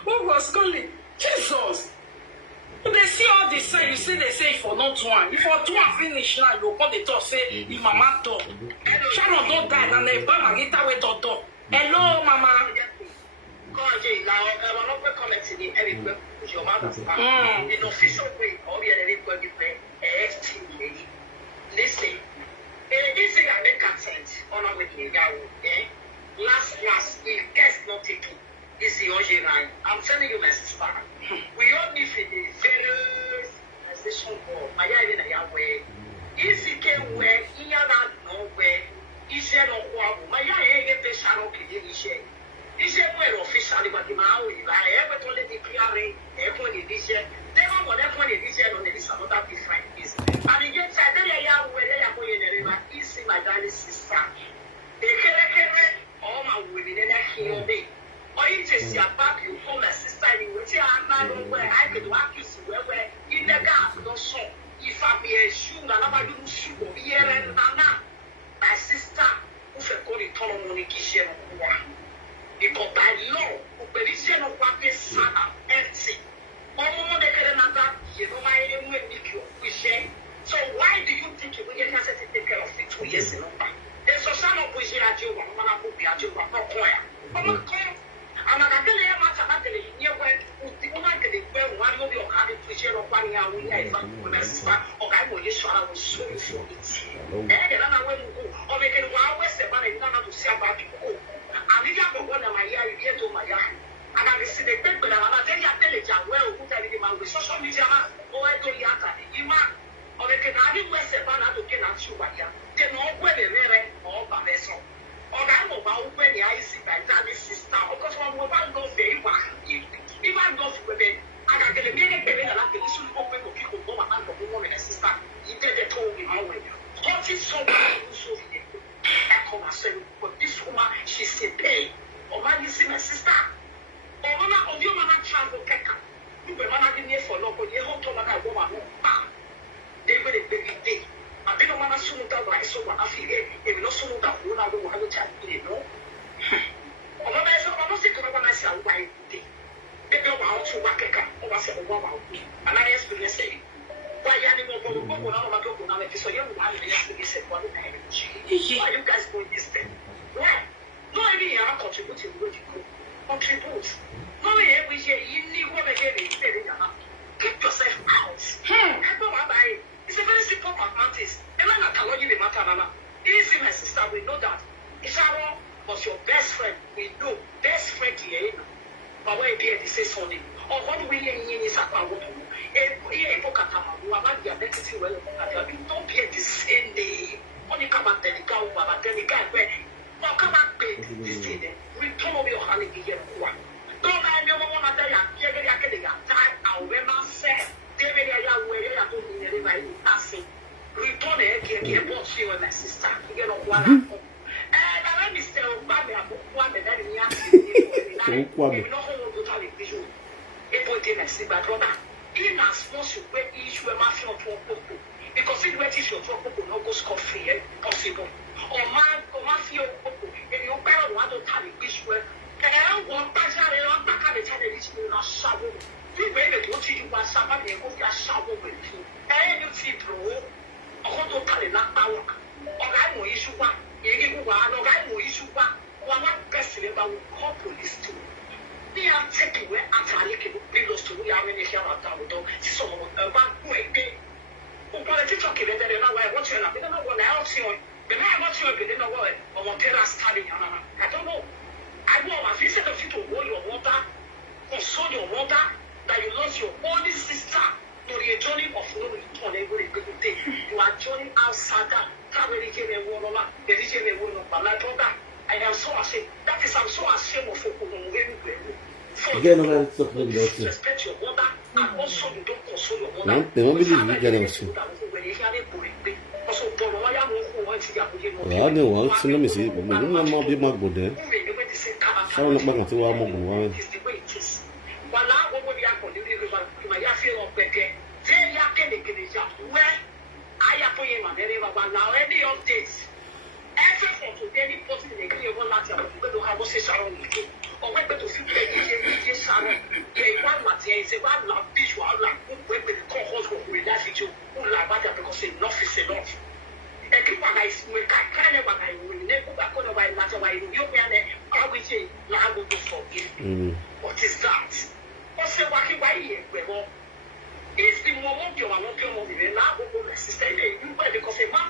What was calling Jesus? They see all this sign, you see they say for not one. If for two and finish now, you come the talk say if mama talk. Sharon don't die and they bam and get away to talk. Hello, mama. Now, I'm not commenting in every your mother's in official way, or the everybody play FT. Listen, this thing I make consent on with you, eh? Last, if guest not taking, is the OJ line. I'm telling you, my sister, we all live in a very station for my way. If you can wear, in your nowhere, is there no one, my get the shadow kid. This is where officially, but the Mao, I ever told the clearing, everyone in this year, they don't want everyone in this year on this another different is. And yet, I tell you, where they are going in the river, is my darling sister. They can't all my women in a hill day. Or you just see a back, you call my sister, you will tell her where I could walk you to where in the gap, no so. If I be a shoe, and I'm a little shoe, here and Nana, my sister, who for calling Tolomoni Kishan. Because by law, operation of what is sana empty. All the another, you know, my name will make you appreciate. So why do you think you will get to take care of it 2 years in over? There's a son of Pussy at you, one of the Piajo, not choir. I'm not clear. I'm not going to matter near when the woman can well one of your having to share of 1 hour when I sister or I will just try to show you for it. And another way to go, or make it while West and none to see about people. I live up one of my yard, you get to my yard. And I see the paper, and I tell you, well, who can you with social media, or I do Yaka, Ima, or they can only West and Banana to get at you by ya. They know where they were all by vessel. Or I know about when I see my daddy's sister, because one mobile don't very well. If I don't with it, I can get a minute, and I can issue open for people go and the woman and sister. He did it told me how way. What is so bad? I come and say, but this woman, she's a pay. Or man, you see my sister. Or mama, or your mama travel keka. You were mama in here for long, but you hold to like a woman. They were a very day. I've been a man soon that I saw what I feel. If you also know that one, I will have a child, you know. Or mama, I'm not saying to my myself, why they don't want to work a car. Or I said, oh, wow. And I asked to say, why you so you why you guys going this thing? Why? No, I mean, I'm contributing to what you could contribute. No, every year you need what again. Keep yourself out. It's a very simple mathematics. And I'm not telling you the matter. Easy, my sister, we know that. Sharon was your best friend. We know best friend here. But when you say something, or what we is about what don't be the same day. Only come back then, go over, but then the guy where come back this day, return of your holiday. Don't I know what I I'll remember, say, David, I am where you are doing the right passing. Return again, get what you and my sister. You get on one. And I let me stay on Bambi and one and then we have to be not hold totally visual. It put in a sleep, but brother, he must want to wait issue a mafia of because it went issue of no go scot free possible. Or man, or mafia, and you better want to tell it issue. And one person, I'm back at the channel is not shower. We waited to see you was somebody and go get shower with you. And you see, bro, I want to tell it not power. Or I will issue one. You go on, or I will issue one. One person about call police too. We are taking where Atali can bring us to we are in here at Tamudo. So, one way, but you talking that they know what you're not. They don't know what else you're. The man wants you, they don't know what. Or what tell us studying. I don't know. I know if you said of you to hold your water, console your water, that you lost your only sister to the journey of no return every good day. You are joining outside that. I am so ashamed. That is, I'm so ashamed of Again, I'm talking about respect your mother and also you don't console your mother. no, they won't believe you get it. I know what, so let me see. But I'm not be mad about that. Sharon, not back until I'm more. I am putting my name about now any updates. Every from today, posting the clear one later, we don't have a Sharon or wait to see the Sharon. They want what they say, one love visual, like who went with the co host who will laugh at you, who like that because enough is enough. And keep on I kind of what I will never back on my matter why you can I will say, I will forgive me. What is that? What's the walking by here? It's the moment you are not your mom, and now my sister, you better because a man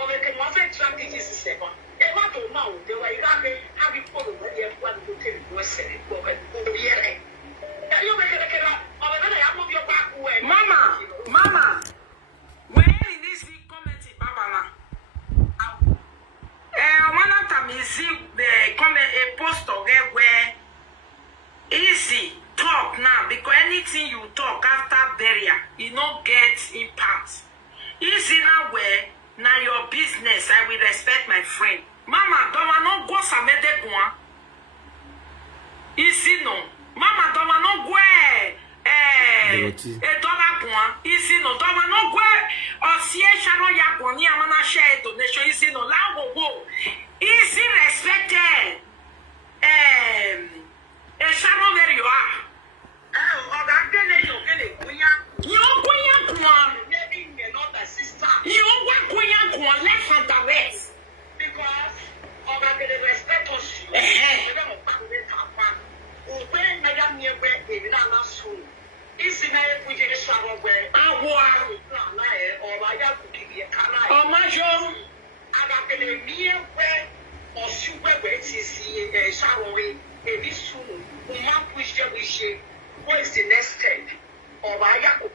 or they can want to track this seven. A lot of now, they were having put over here one to tell you was saying, over here. You make it up, or I move your back away. Mama, when in this comment, Baba, one of them is the comment a post or where Izzy talk now because anything you talk after burial, you don't get impact. Izzy now where now your business, I will respect my friend. Mama, don't want no go samede gwa. Izzy no. Mama, don't want no go dollar gwa. Izzy no. Don't want no go or see Sharon ya gwa ni amana share donation. Izzy no. La go. Izzy respected. Sharon where you are. You want to left and the rest because of the respect us. When Madame Yebe is not soon, is in a with a shower where I want or I have to give you a canal. Oh, my John, I got a mere where or super where is a shower a bit soon. We have pushed your wish. What is the next step? Or by Yako?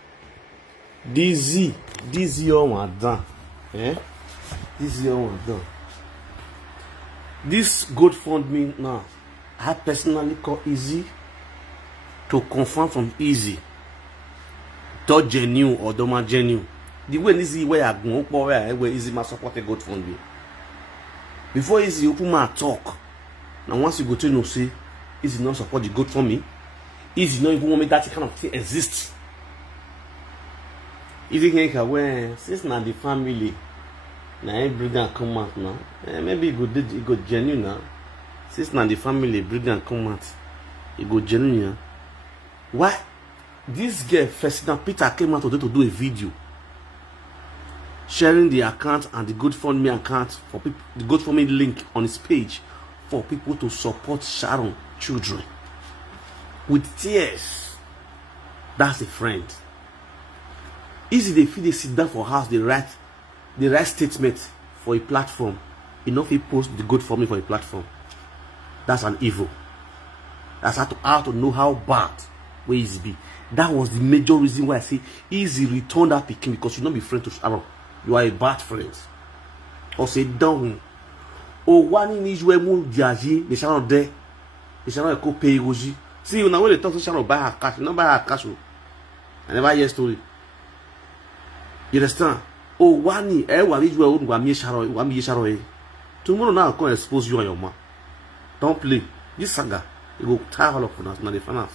This year one done. This year one done. This GoFundMe now, I personally call Izzy to confirm from Izzy. Don't genuine or don't genuine. The way Izzy where I go, where Izzy must support a GoFundMe. Before Izzy open my talk, now once you go to no see, Izzy not support the GoFundMe. Izzy not even want me that kind of thing exists. If you can when since now the family now bring and come out now, maybe it go genuine now. Since now the family bring and come out, it go genuine. Why this girl first now Peter came out today to do a video sharing the account and the GoFundMe account for people, the GoFundMe link on his page for people to support Sharon children with tears. That's a friend. Easy they feel they sit down for house, they write statement for a platform. Enough he post the GoFundMe for a platform. That's an evil. That's how to know how bad where Izzy be. That was the major reason why I say Izzy return that Pikin because you not be friend to Sharon. You are a bad friend. Or say down. Or one in Israel move diaji, the Sharon there. The Sharon go pay Roji. See you now when they talk to Sharon buy her cash, you not buy her cash. I never hear story. You understand? Oh, one, what is well, one me Sharon. Tomorrow now, I'll come expose you and your mom. Don't play. This saga, it will tie all of us, not the finance.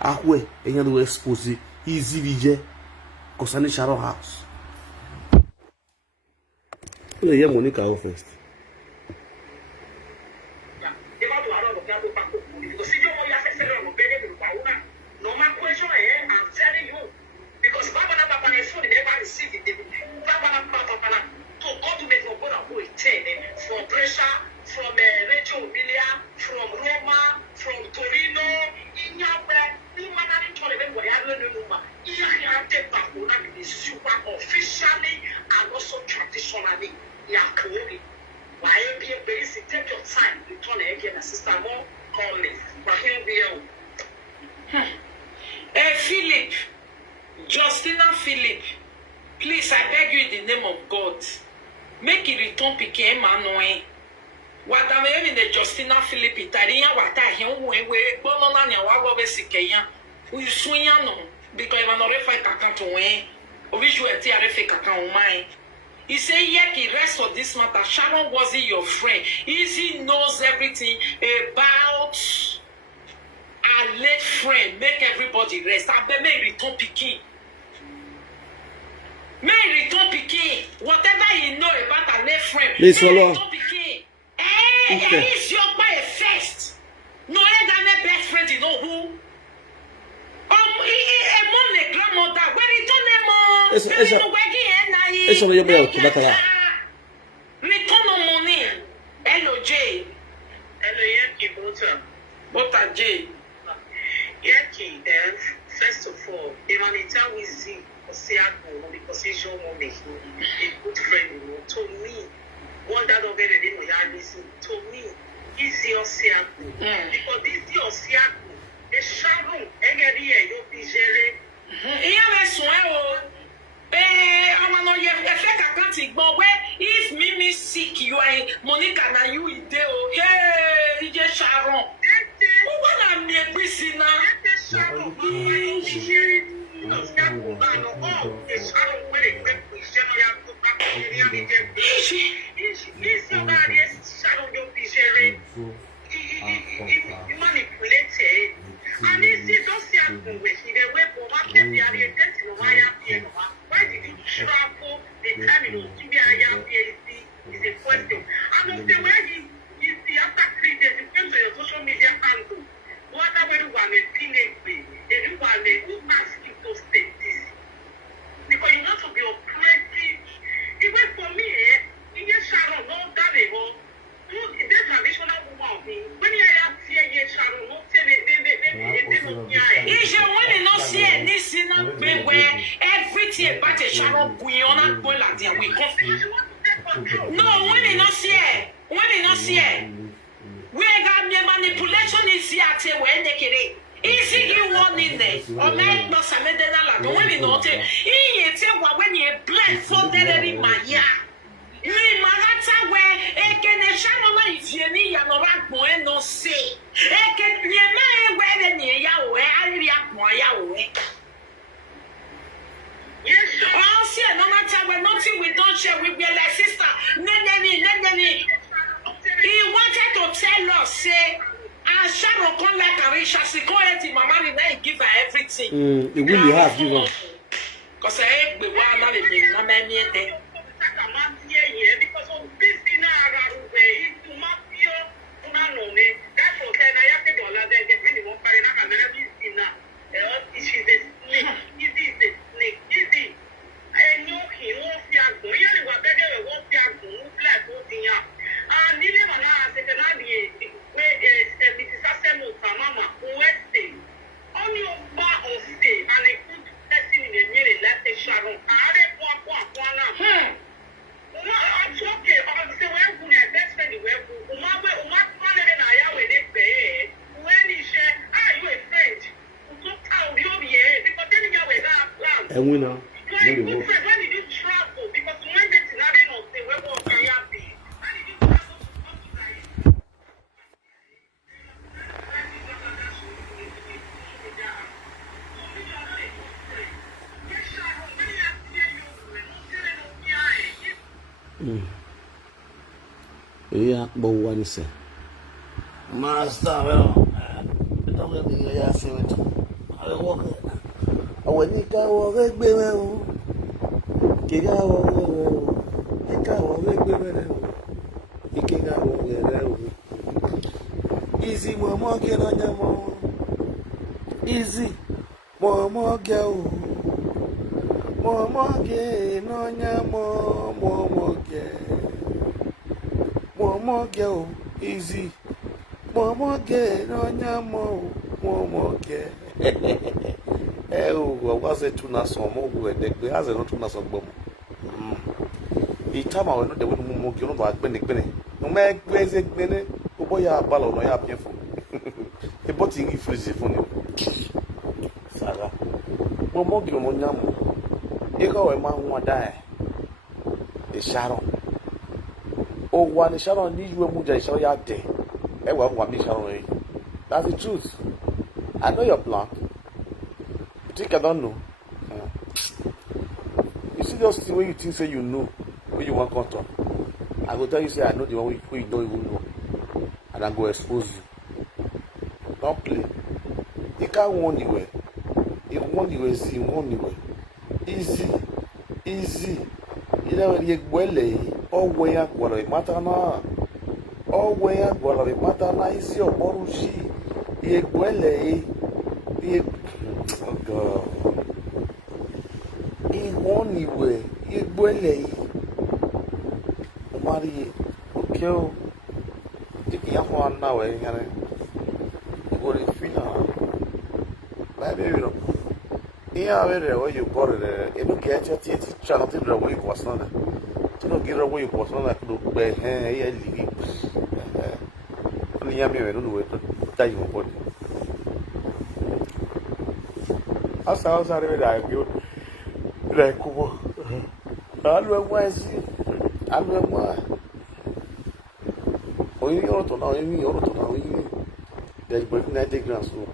Ahwe, and you will expose it. Easy VJ, concerning Sharon house. You hear Monica go first. From pressure, from Rachel Billia, from Roma, from Torino, in your bed, you man are tolerant what I remember. You have to be super officially and also traditionally. Yakuri. Why be a basic? Take your time. You turn again, a sister more call me. But here we are. Philip, Justina Philip, please, I beg you in the name of God. Make it return Pikin Manoe. What I'm in the Justina Philip Italian, what I hear when we Bonona Nawa Sikeya, we swing no, because I'm not a fake account to win, or which you are terrific account mine. He said, yet the rest of this matter, Sharon wasn't your friend. Izzy knows everything about our late friend. Make everybody rest. I bet me return Pikin. May return Pikin. Whatever he know about our late friend. Please, return Pikin. He's your by a first. No other my best friend, you know who? A grandmother. When he told them, it's only about to better. Return on money. LOJ. Butter J. Yankee, then, first of all, humanitarian with Izzy, because he's your mom, a good friend, you know, to me, one that of anything we are listening to me, Izzy or Siaku, because Izzy or Siaku, a Sharon, Eggeria, you'll be Jerry. I'm not yet effect but where if Mimi sick, you are Monica, now you is there, okay, just Sharon. What I'm near busy now. Manipulated. And this is just happening with the way for market the identity of why did you travel the time in Australia is a question. And of the way he after 3 days he came to the social media handle. What I would want a teenage baby, and you want a who ask you to state this. Because you want to be operative. Even for me, in your Sharon, no damage. The traditional woman, when you have fear, Sharon, not tell is your women not see this in a way where everything about a Sharon going on and going like that? We come. No, women not see it. Women not see it. We got the manipulation is here when they get it. Easy you want in there. Or make no Samadana, the women not it. He tell what when you blend for the in my yard. Me marata where ekene Sharon if you need ya no rank mo no say eke ye na where ni ya we ari akmo ya we yes oh see no matter when nothing we don't share with your like sister neneni he wanted to tell us say and Sharon come like Arisha she go at mama and give her everything it will have given cause I be one na me na me because of business around where to mafia no me that's okay na ya ke dollar there get me won carry na camera business na she's a snake Izzy is a snake Izzy I know he won't fear go you know what better we won't fear go black go tinya and ile mama se ke na die we Mrs. Asemo mama West on your bar of stay and a good person in the mirror left Sharon are one I'm okay. I'm saying we're going to best friend. We're going to when he said, "Are you a friend?" Because then you were that plan. And we know. When did you travel? Because when they did not say we're going to happy. When did you travel to come to Nigeria? Yeah, but one say. Master, well, don't let me hear it. I walk it. I went to go away, baby. Get out of the way. Get out of the way. Get out of the way. Easy, mama, get on your mom. Easy, mama, go. Mama, get on your mom. Mama, get. Mama, go. Easy. Mama get on your mama get. Was it tuna some more good? There has a not tuna some bomb. The time I went to the woman, you know, about Benny. No man, crazy Benny, who boy are ballon, I have painful. A botting if it's for you. Sarah. Mama get on your you go a man who die. The Sharon. Oh, one Sharon needs you a mood, shall you day. That's the truth. I know your plan. You think I don't know? You see those things when you think say you know, when you want control. I will tell you say I know the one where you don't even know, and I go expose you. Don't play. You can't warn you way. You warn you way. You warn you way. Easy. You know when you go all way up what it matter now. Oh, where well, the matter nice your Omoruyi, ye gwele, ye oh God. He won you way, ye gwele, Omari, okay, take your one now, and you go to maybe you know. Here, where you got it, you don't get your teeth, channel to the way it was not. To not get away, it was not like look by hair, only I don't know what to tell you about it. I saw that I built like I know why. Oh, you know to know, you there's breaking that diagram. So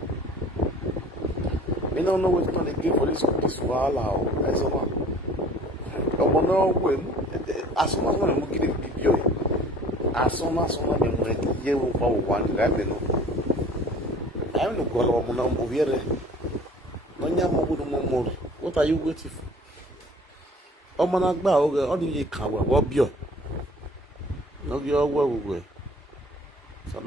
we don't know what's going to give for this while. As a man, I want to know when as soon as I'm getting video. As soon as I'm going to one, I don't know. I don't know what I'm over here. What are you waiting for? Oh, man, I'm going to go. What be your? No, you're well. So,